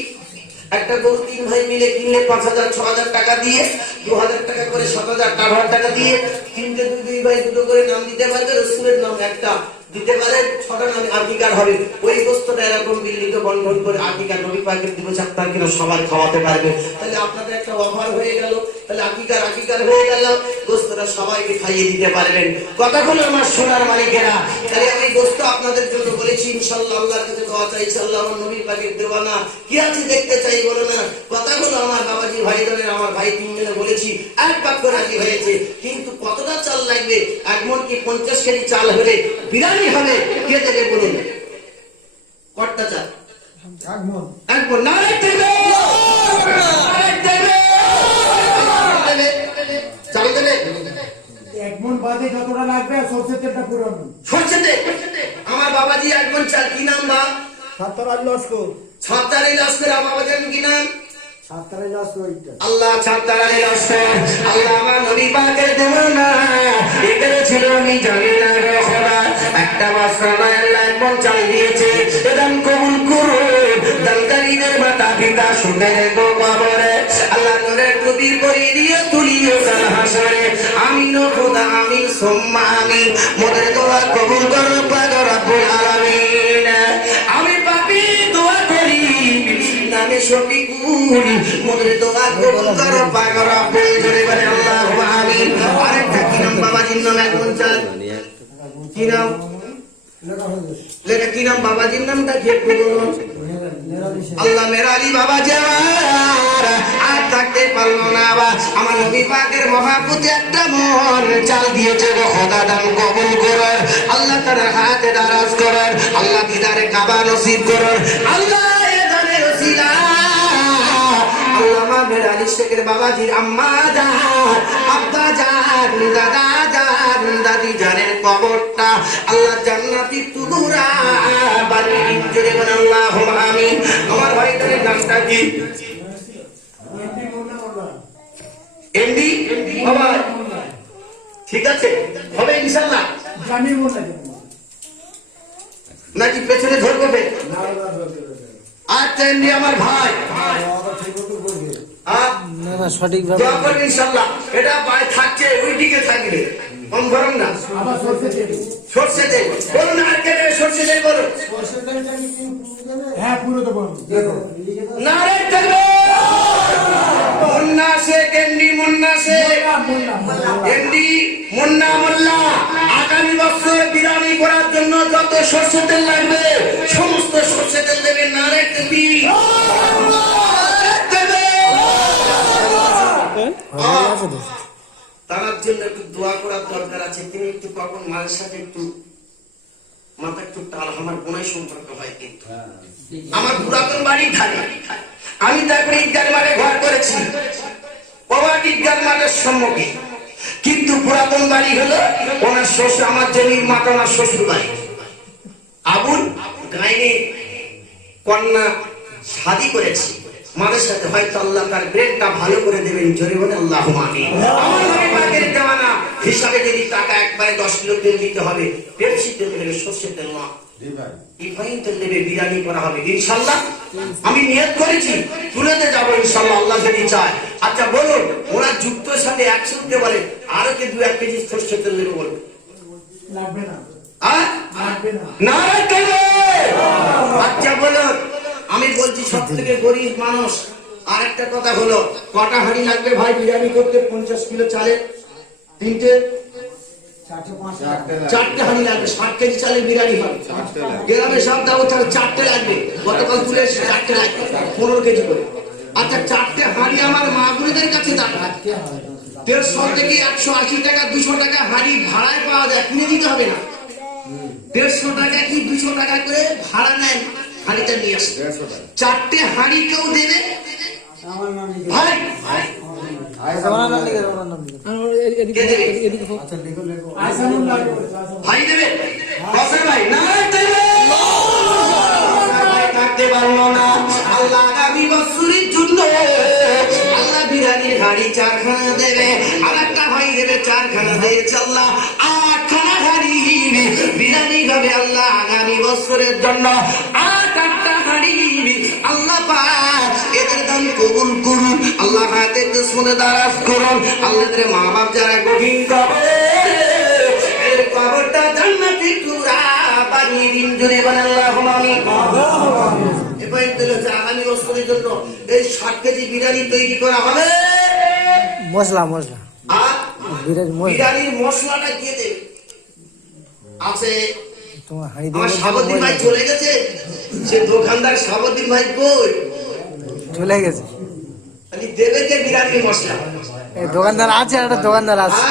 একটা গরু 3 ভাই মিলে কিনলে 5000 6000 টাকা দিয়ে, 2000 টাকা করে 7000 8000 টাকা দিয়ে, তিনটে 2 ভাই দুটো করে নাম দিতে পারবে, রাসূলের নাম একটা দিতে পারে, 6টা নামে আকিকার হবে, ওই গোস্তটা এরকম বিলিত বন্ধন করে আকিকার নবী পাকের দিবস আপনার কিনা সবাই খাওয়াতে পারবে। তাহলে আপনাদের একটা অফার হয়ে গেল, তাহলে আকিকার হয়ে গেল, গোস্তটা সবাইকে খাইয়ে দিতে পারবেন। কথা হলো আমার সোনার মালিকেরা, তাহলে আমি গোস্ত আপনাদের জন্য বলেছি ইনশাআল্লাহ, আল্লাহর কাছে দোয়া চাই ইনশাআল্লাহ, আমার নবী পাকের দেওয়ানা কি আছে দেখতে চাই বলো না। কথা হলো আমার বাবাজি ভাইদের, আমার ভাই 3 জনে বলেছি এক বাক্য রাজি হয়েছে, কিন্তু কতটা চাল লাগবে? এক মণ কি 50 কেজি চাল হলে বিরিয়ানি হবে, কে দেবে বলুন? কট্টা চাল এক মণ, নারায়ে তাকবীর। দেবে? এক মন বাদে যতটা লাগবে আর সরষের তেলটা পুরানো। সরষে তেল। আমার বাবাজি 1 মণ চাল কি নাম বা? সাতটার লস্কর। ছাত্তারি লস্কর। আমার বাবাজির কি নাম? সাতটার লস্কর ওইটা। আল্লাহ ছাত্তারি লস্কর। আল্লাহ আমার নবী পাকের দেওয়ানা। এখানে ছিল আমি জানি না রে খোদা। একটা বস্তা নয় আল্লাহ 1 মণ চাল দিয়েছে। এদান কবুল করুন। দানকারীদের মাতা পিতা শুনে রেখো কবরে। আল্লাহ নূরের টুপি পরিয়ে দিয়ে তুলিও কাল হাসরে। আমিন ও খোদা আমিন সুম্মা আমিন। মোদের দোয়া কবুল করো পাক রব্বুল আলামিন। আমি পাপী দোয়া করি নামে শফিকুল। মোদের দোয়া কবুল করো পাক রব্বুল জোরে বলে আল্লাহু আমিন। আরেকটা কি নাম বাবাজির নাম 1 মণ চাল? কি নাম? লেখা কি নাম বাবাজির নামটা কি একটু বলুন? আল্লাহ মেরালি বাবা যাওয়ার আর থাকতে পারলো না। আমার নবী পাকের মহাপুতে 1 মণ চাল দিয়েছে গো খোদা দান কবুল করেন। আল্লাহ তার হাতে দারাজ করেন। আল্লাহ দিদারে কাবা নসিব করেন। আল্লাহ এ দানের ওসিলা আল্লাহ মা মেরালি শেখের বাবাজির আম্মা জান আব্বা জান দাদা জান দাদি জানের কবরটা আল্লাহ জান্নাতি তুহুরা বানিয়ে জুড়ে বলে আল্লাহুম্মা আমিন। আমার ভাইদের নামটা কি? এমডি বাবা ঠিক আছে হবে ইনশাআল্লাহ। জামির মোল্লা নাকি পেছনে ধরবে? আচ্ছা এমডি আমার ভাই না না সঠিক দোয়া করবেন ইনশাআল্লাহ। এটা পায়ে থাকছে ওই দিকে থাকবে কম গরম না। আবার সরষের তেল। সরষে তেল বলুন আর কে দেবে? সরষে তেল বলুন। হ্যাঁ পুরো তো বলুন। নারে তাকবীর। মুন্না শেখ এমডি মুন্না শেখ এমডি মুন্না মোল্লা আগামী বছর বিরিয়ানি করার জন্য যত সরষে তেল লাগবে সমস্ত সরষে তেল দেবে। নারে তাকবীর। তার জন্য একটু দোয়া করার দরকার আছে। তিনি একটু কখন মায়ের সাথে একটু মাথা একটু টাল আমার বোনাই সম্পর্ক হয় কিন্তু আমার পুরাতন বাড়ি থাকে। আমি তারপরে ঈদগাহ মাঠে ঘর করেছি প্রবাদ ঈদগাহ মাঠের সম্মুখে। কিন্তু পুরাতন বাড়ি হলো ওনার শ্বশুর আমার জমির মাতা ওনার শ্বশুর বাড়ি। আবুল গাইনে কন্যা শাদী করেছি মাদের সাথে। হয়তো আল্লাহ তার ব্রেনটা ভালো করে দেবেন জোরে বলে আল্লাহুম্মা আমিন। আমার নবী পাকের দেওয়ানা হিসাবে যদি টাকা একবারে 10 কিলো তেল দিতে হবে পেপসি তেল দেবে সরষের তেল না রিফাইন তেল দেবে বিরিয়ানি করা হবে ইনশাআল্লাহ। আমি নিয়ত করেছি তুলেতে যাবো ইনশাআল্লাহ আল্লাহ যদি চায়। আচ্ছা বলুন ওরা যুক্তর সাথে একসঙ্গে বলে আরো কি 2-1 কেজি সরষের তেল দেবে বলুন? লাগবে না। লাগবে না। না কেন? আচ্ছা বলুন আমি বলছি সব থেকে গরিব মানুষ। আর একটা কথা হলো কটা হাঁড়ি লাগবে ভাই বিরিয়ানি করতে? 50 কিলো চালের 3টে 4টে হাঁড়ি লাগবে। 60 কেজি চালের বিরিয়ানি হবে। গ্রামে সব দাও তাহলে 4টে লাগবে। গতকাল তুলে 4টে লাগবে 15 কেজি করে। আচ্ছা 4টে হাঁড়ি আমার মা বোনদের কাছে দাঁড়া 150 থেকে 180 টাকা 200 টাকা হাঁড়ি ভাড়ায় পাওয়া যায়। কিনে দিতে হবে না। 150 টাকা কি 200 টাকা করে ভাড়া নেন হাঁড়িটা নিয়ে আসে। 4টে হাঁড়ি কেউ দেবে ভাই? কে দেবে? ভাই দেবে? বসে ভাই না দেবে? থাকতে পারলো না। আল্লাহ আগামী বছরের জন্য আল্লাহ বিরিয়ানির হাঁড়ি 4খানা দেবে। আর একটা ভাই দেবে 4খানা দিয়েছে আল্লাহ 8খানা হাঁড়ি বিরিয়ানি হবে আল্লাহ আগামী বছরের জন্য। 8টা হাঁড়ি আল্লাহ পাক এদের দান কবুল করুন। আল্লাহ হাতে শুনে দারাজ করুন। আল্লাহদের মা বাপ যারা গভীর কবরে এর কবরটা জান্নাতি টুরা বানিয়ে দিন জুড়ে বলে আল্লাহুম্মা আমিন। এবার দিলে আগামী বছরের জন্য এই 60 কেজি বিরিয়ানি তৈরি করা হবে। মশলা মশলা আর বিরিয়ানির মশলা মশলাটা কে দেবে? আছে তোমার হাঁড়ি আমার দিয়ে সাবুদ্দিন ভাই চলে গেছে। সে দোকানদার সাবুদ্দিন ভাই কই? চলে গেছে। খালি দেবে যে বিরিয়ানির মশলা। এই দোকানদার আছে, একটা দোকানদার আছে।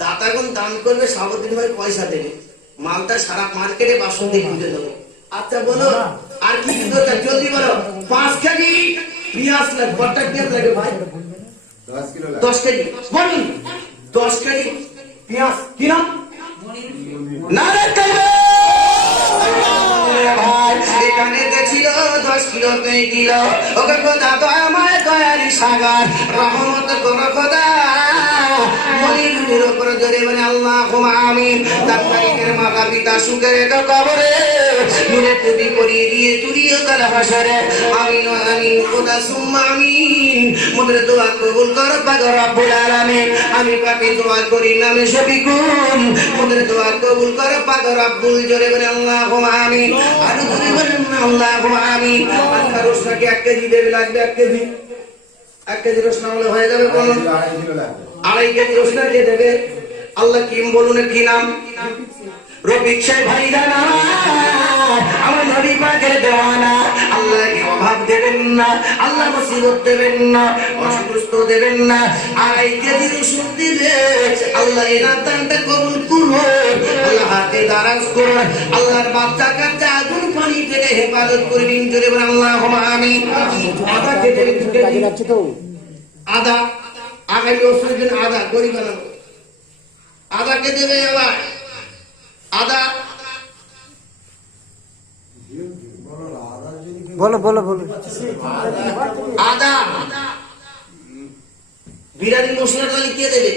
দাতাগণ দান করবে সাবুদ্দিন ভাই পয়সা দেবে। মালটা সারা মার্কেটে বাসন্তী খুঁজে দেবো। আচ্ছা বলো আর কি দরকার জলদি বলো। 5 কেজি পেঁয়াজ লাগে, কটা পেঁয়াজ লাগে ভাই? 10 কেজি। বলুন 10 কেজি পেঁয়াজ কি নাম? নারে তাকবীর! ভাই এখানে ছিল 10 কিলো 2 কিলো। ওকে খোদা তো আমায় দয়ারি সাগর রহমত করো খোদা। মনিরের উপর জোরে বলে আল্লাহুম্মা আমিন। তাকবীরের মাতা পিতা সুখে রেখো কবরে, নূরে তুমি পরিয়ে দিয়ে তুলিও কাল হাসরে। আমিন আমিন খোদা সুম্মা আমিন। মোদের দোয়া কবুল করো পাক রব্বুল আলামিন। আমি পাপী দোয়া করি নামে শফিকুন। মোদের দোয়া কবুল করো পাক রব্বুল, জোরে বলে আল্লাহুম্মা আমিন। আর জোরে বলেন আল্লাহুম্মা আমিন। আর রসনাকে 1 কেজি দেবে, লাগবে 1 কেজি। 1 কেজি রসনা হলে হয়ে যাবে কোন? 2.5 কেজি রসনা দিয়ে দেবে। আল্লাহ কি বলুন, কি নাম? রফিক সাহেব ভাই জানা আমার নবী পাকের দেওয়ানা। আল্লাহ কি অভাব দেবেন না, আল্লাহ মুসিবত দেবেন না, অসুস্থ দেবেন না। 2.5 কেজি রসুন দিলে আল্লাহ এনার দানটা কবুল করুন। আল্লাহ হাতে দারাজ করুন। আল্লাহর বাচ্চা কাচ্চা আগুন পানি থেকে হেফাজত করবেন, জোরে বলে আল্লাহুম্মা আমিন। আদা কেটে কাজে লাগছে তো। আদা আগামী বছরের জন্য আদা গরিব বানাবো। আদাকে দেবে আবার আদা। বলো বলো বলো। আদা বিরিয়ানি মশলা ডালি কে দেবে?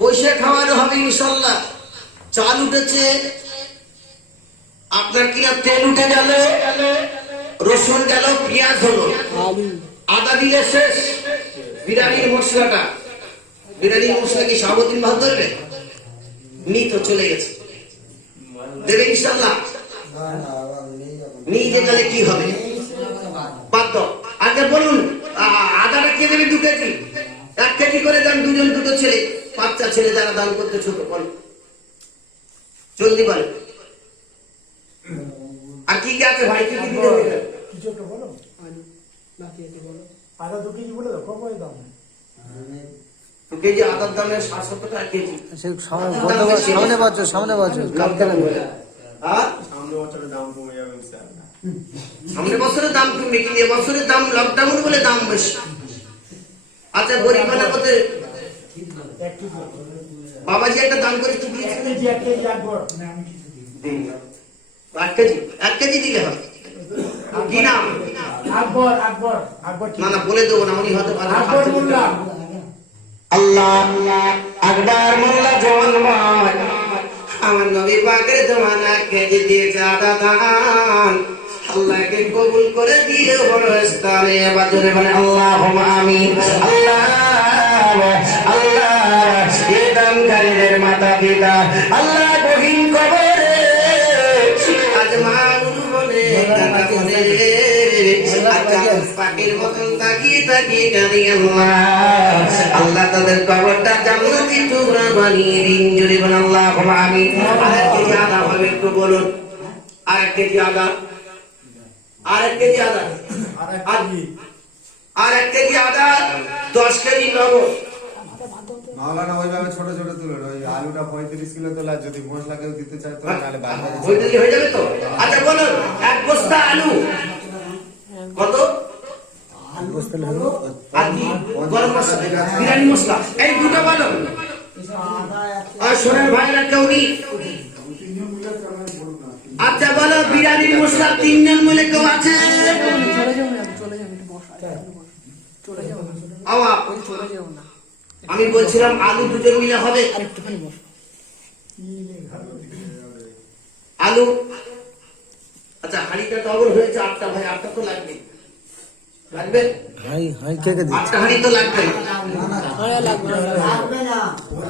বসে খাওয়ানো হবে ইনশাল্লাহ। চাল উঠেছে আপনার, কিনা তেল উঠে গেল, রসুন গেল, পেঁয়াজ হলো, আদা দিলে শেষ। বিরিয়ানির মশলাটা, বিরিয়ানির মশলা কি সাবদিন ভাত ধরবে? নি তো চলে গেছে, দেবে ইনশাল্লাহ। নিয়ে গেলে কি হবে? বাদ দাও। আগে বলুন আদাটা কে দেবে? 2 কেজি। 1 কেজি করে দেন, দুজন দুটো ছেলে, 5টা ছেলে যারা দান করতে ছোট, বল জলদি বল। আর কি কি আছে ভাই? কি কি দিতে হবে? কিছু একটা বলো। আদা 2 কেজি বলে দাও, কম দাম। 2 কেজি আদার দাম 60-70 টাকা কেজি। সামনে বছর কালকে সামনে বছরের দাম কমে যাবে ইনশাআল্লাহ। সামনে বছরের দাম কমবে, কিন্তু এই বছরের দাম লকডাউন বলে দাম বেশি। আচ্ছা গরিব মানে কত? বাবাজি একটা দাম করে কি দিয়েছে? 1 কেজি 1 কেজি আকবর। 1 কেজি দিলে হবে। কি নাম? আকবর আকবর আকবর। না না বলে দেবো না, উনি হয়তো আকবর মোল্লা। আল্লাহ আকবর মোল্লা জওয়ান ভাই আমার নবী পাকের জওয়ান 1 কেজি দিয়েছে আদা দান। আল্লাহকে কবুল করে দিয়ে বড় স্থানে বাজরে বলে আল্লাহুম্মা আমিন। আল্লাহ আল্লাহ এই দানকারীদের মাতা পিতা আল্লাহ গহীন কবরে আজ মা উরু বলে দাদা বলে পাখির মতন তাকিয়ে তাকিয়ে কাঁদি আল্লাহ। আল্লাহ তাদের কবরটা জান্নাতি টুকরা বানিয়ে দিন, জোরে বলে আল্লাহুম্মা আমিন। আর 1 কেজি আদা হবে, একটু বলুন। আর 1 কেজি আদা, আর 1 কেজি আদা, আর 1 কেজি আদা, 10 কেজি লবণ। মাওলানা ওইভাবে ছোট ছোট তুলুন। ওই আলুটা 35 কিলো তোলা, যদি মশলা কেউ দিতে চায় তো নাহলে বাইরে হয়ে যাবে তো। আচ্ছা বলুন 1 বস্তা আলু কত? আর কি গরম মশলা, বিরিয়ানি মশলা, এই দুটো বলো। আর শোনেন ভাইরা কেউরি, আচ্ছা বলো বিরিয়ানির মশলা 3 জন মিলে কেউ আছে? আমি বলছিলাম আলু 2 জন মিলে হবে। আলু আচ্ছা হাঁড়িটা ডবল হয়েছে 8টা ভাই, 8টা তো লাগবে, লাগবে আটটা হাঁড়ি তো লাগবে।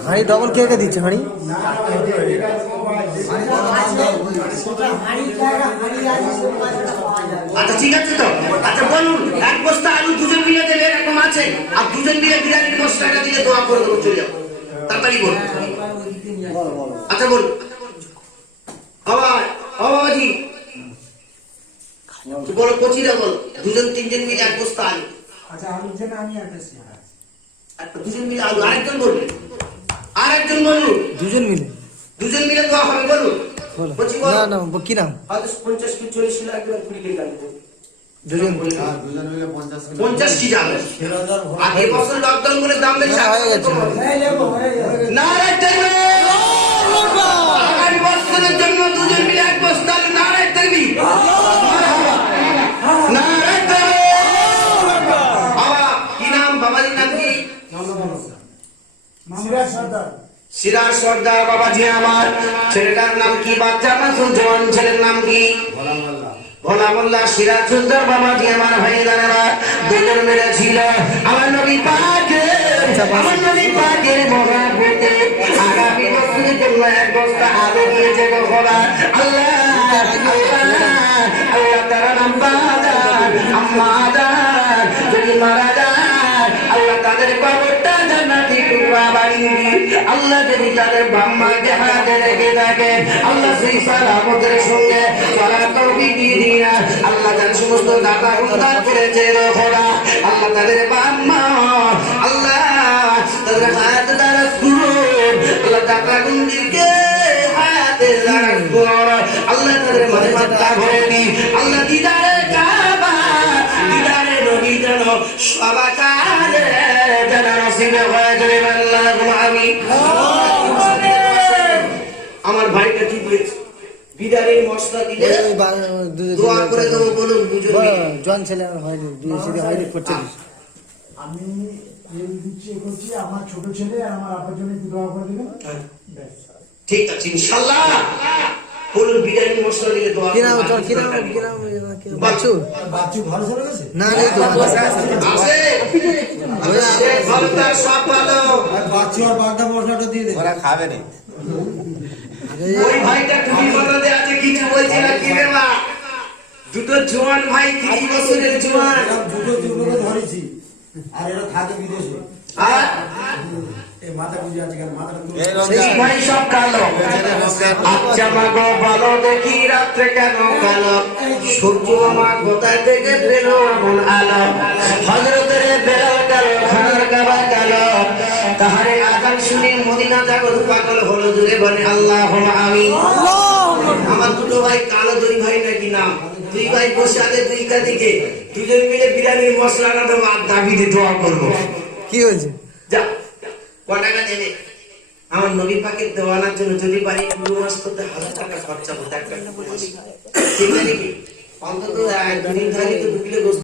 হাঁড়ি ডবল কে কে দিচ্ছে? হাঁড়ি আচ্ছা ঠিক আছে তো। আচ্ছা বলুন 1 বস্তা আলু 2 জন মিলে দেবে, এরকম আছে? আর 2 জন মিলে বিরিয়ানির মশলাটা দিয়ে দোয়া করে দেবো, চলে যাবো। তাড়াতাড়ি বলুন। আচ্ছা বলুন বাবাজি বলো, কচিরা বল। 2 জন 3 জন মিলে 1 বস্তা আলু। আচ্ছা আলুর জন্য আমি একটা 2 জন মিলে আলু। আরেকজন বলুন, আরেকজন বলুন। 2 জন মিলে 2 জন মিলে দোয়া হবে, বলুন। কচি বল। না না কি নাম? হয়তো 50 কি 40 কিলো একবার 20 কেজি আলু। দুজন। আর দুজন মিলে 50 কিলো 50 কি যাবে আর এই বছর লকডাউন করে দাম বেশি হ্যাঁ, হয়ে গেছে। নারায় তাকবীর আগামী বছরের জন্য দুজন মিলে এক বস্তা নারায় তাকবীর নারায় তাকবীর বাবা কি নাম বাবাজির নাম কি সিরাজ সর্দার বাবাজি আমার ছেলেটার নাম কি বাচ্চার নাম সুজন ছেলের নাম কি ভোলা মোল্লা ভোলা মোল্লা সিরাজ সর্দার বাবাজি আমার হয়ে দাঁড়ারা দুজন মিলে ছিল আমার নবী পাকের মহাভূতে আগামী বছরের জন্য এক বস্তা আলু দিয়েছে গো খোদা আল্লাহ আল্লাহ তারা নাম বাজার আম্মা আজার যদি মারা যায় আল্লাহ তাদের কবরটা জান্নাতি টুকরা বানিয়ে দিন আল্লাহ যদি তাদের বাম্মাকে হাতে রেখে থাকে আল্লাহ সেই সালামতের সঙ্গে চলা তৌফিক দিয়ে দিন আল্লাহ যার সমস্ত দাতা গুণদার করেছে গো খোদা আল্লাহ তাদের বাম্মা আল্লাহ তাদের হাত দ্বারা করুন আল্লাহ দাতা গুণদিকে হাতে দ্বারা করুন আল্লাহ তাদের মনে মাত্রা ভরে নি আল্লাহ দিদারে কাবা দিদারে নবী যেন সবাকারে যেন নসিবে হয়ে যাবে আল্লাহুম্মা আমিন আমার ভাইটা কি বলেছে বিদারের মশলা দিলে দোয়া করে দেবো বলুন দুজন মিলে। জন ছেলে আর হয়নি, বিয়ে শাদী হয়নি, করতে দিস। আমি তেল দিচ্ছি এ করছি আমার ছোট ছেলে আর আমার আপার জন্য একটু দোয়া করে দেবেন হ্যাঁ, ব্যাস। ঠিক আছে ইনশাআল্লাহ বলুন বিদারের মশলা দিলে দোয়া কি নাম করবো। তোর, কি নাম, কি নাম, বাচ্চু? বাচ্চু ভালো চলে গেছে না, নেই তো। আছে সে ভালো তার সব ভালো আর বাচ্চু আর বাগদা মশলাটা দিয়ে দে ওরা খাবে না ওই ভাইটা তুমি কথাতে আছে কিছু বলছে না কি রে মা দুটো জোয়ান ভাই 30 বছরের জোয়ান এরকম দুটো দুটোকে ধরেছি আর এরা থাকে বিদেশে আর এই মাথা বুঝে আছে কেন মাথাটা তুলে এই সেই রমজান ভাই সব কালো আচ্ছা মা গো ভালো দেখি রাত্রে কেন কালো সূর্য আমার কোথায় থেকে পেল এমন আলো হযরতের বেলাল কালো খানার কাবা কালো তাহারে আযান শুনে মদিনা জাগত পাগল হলো জুড়ে বলে আল্লাহুম্মা আমিন আমার দুটো ভাই কালো দুই ভাই নাকি নাম দুই ভাই বসে আছে দুই দিকে দুজন মিলে বিরিয়ানির মশলাটা দেবো আর দাবিতে দোয়া করবো কি হয়েছে? যা ক টাকা দেবে আমার নবী পাকের দেওয়ানার জন্য যদি পারি পুরো মাস করতে 1000 টাকা খরচা হতো একটা মাস। ঠিক আছে কি অন্তত 2 দিন ধরে তো 2 কিলো গোস্ত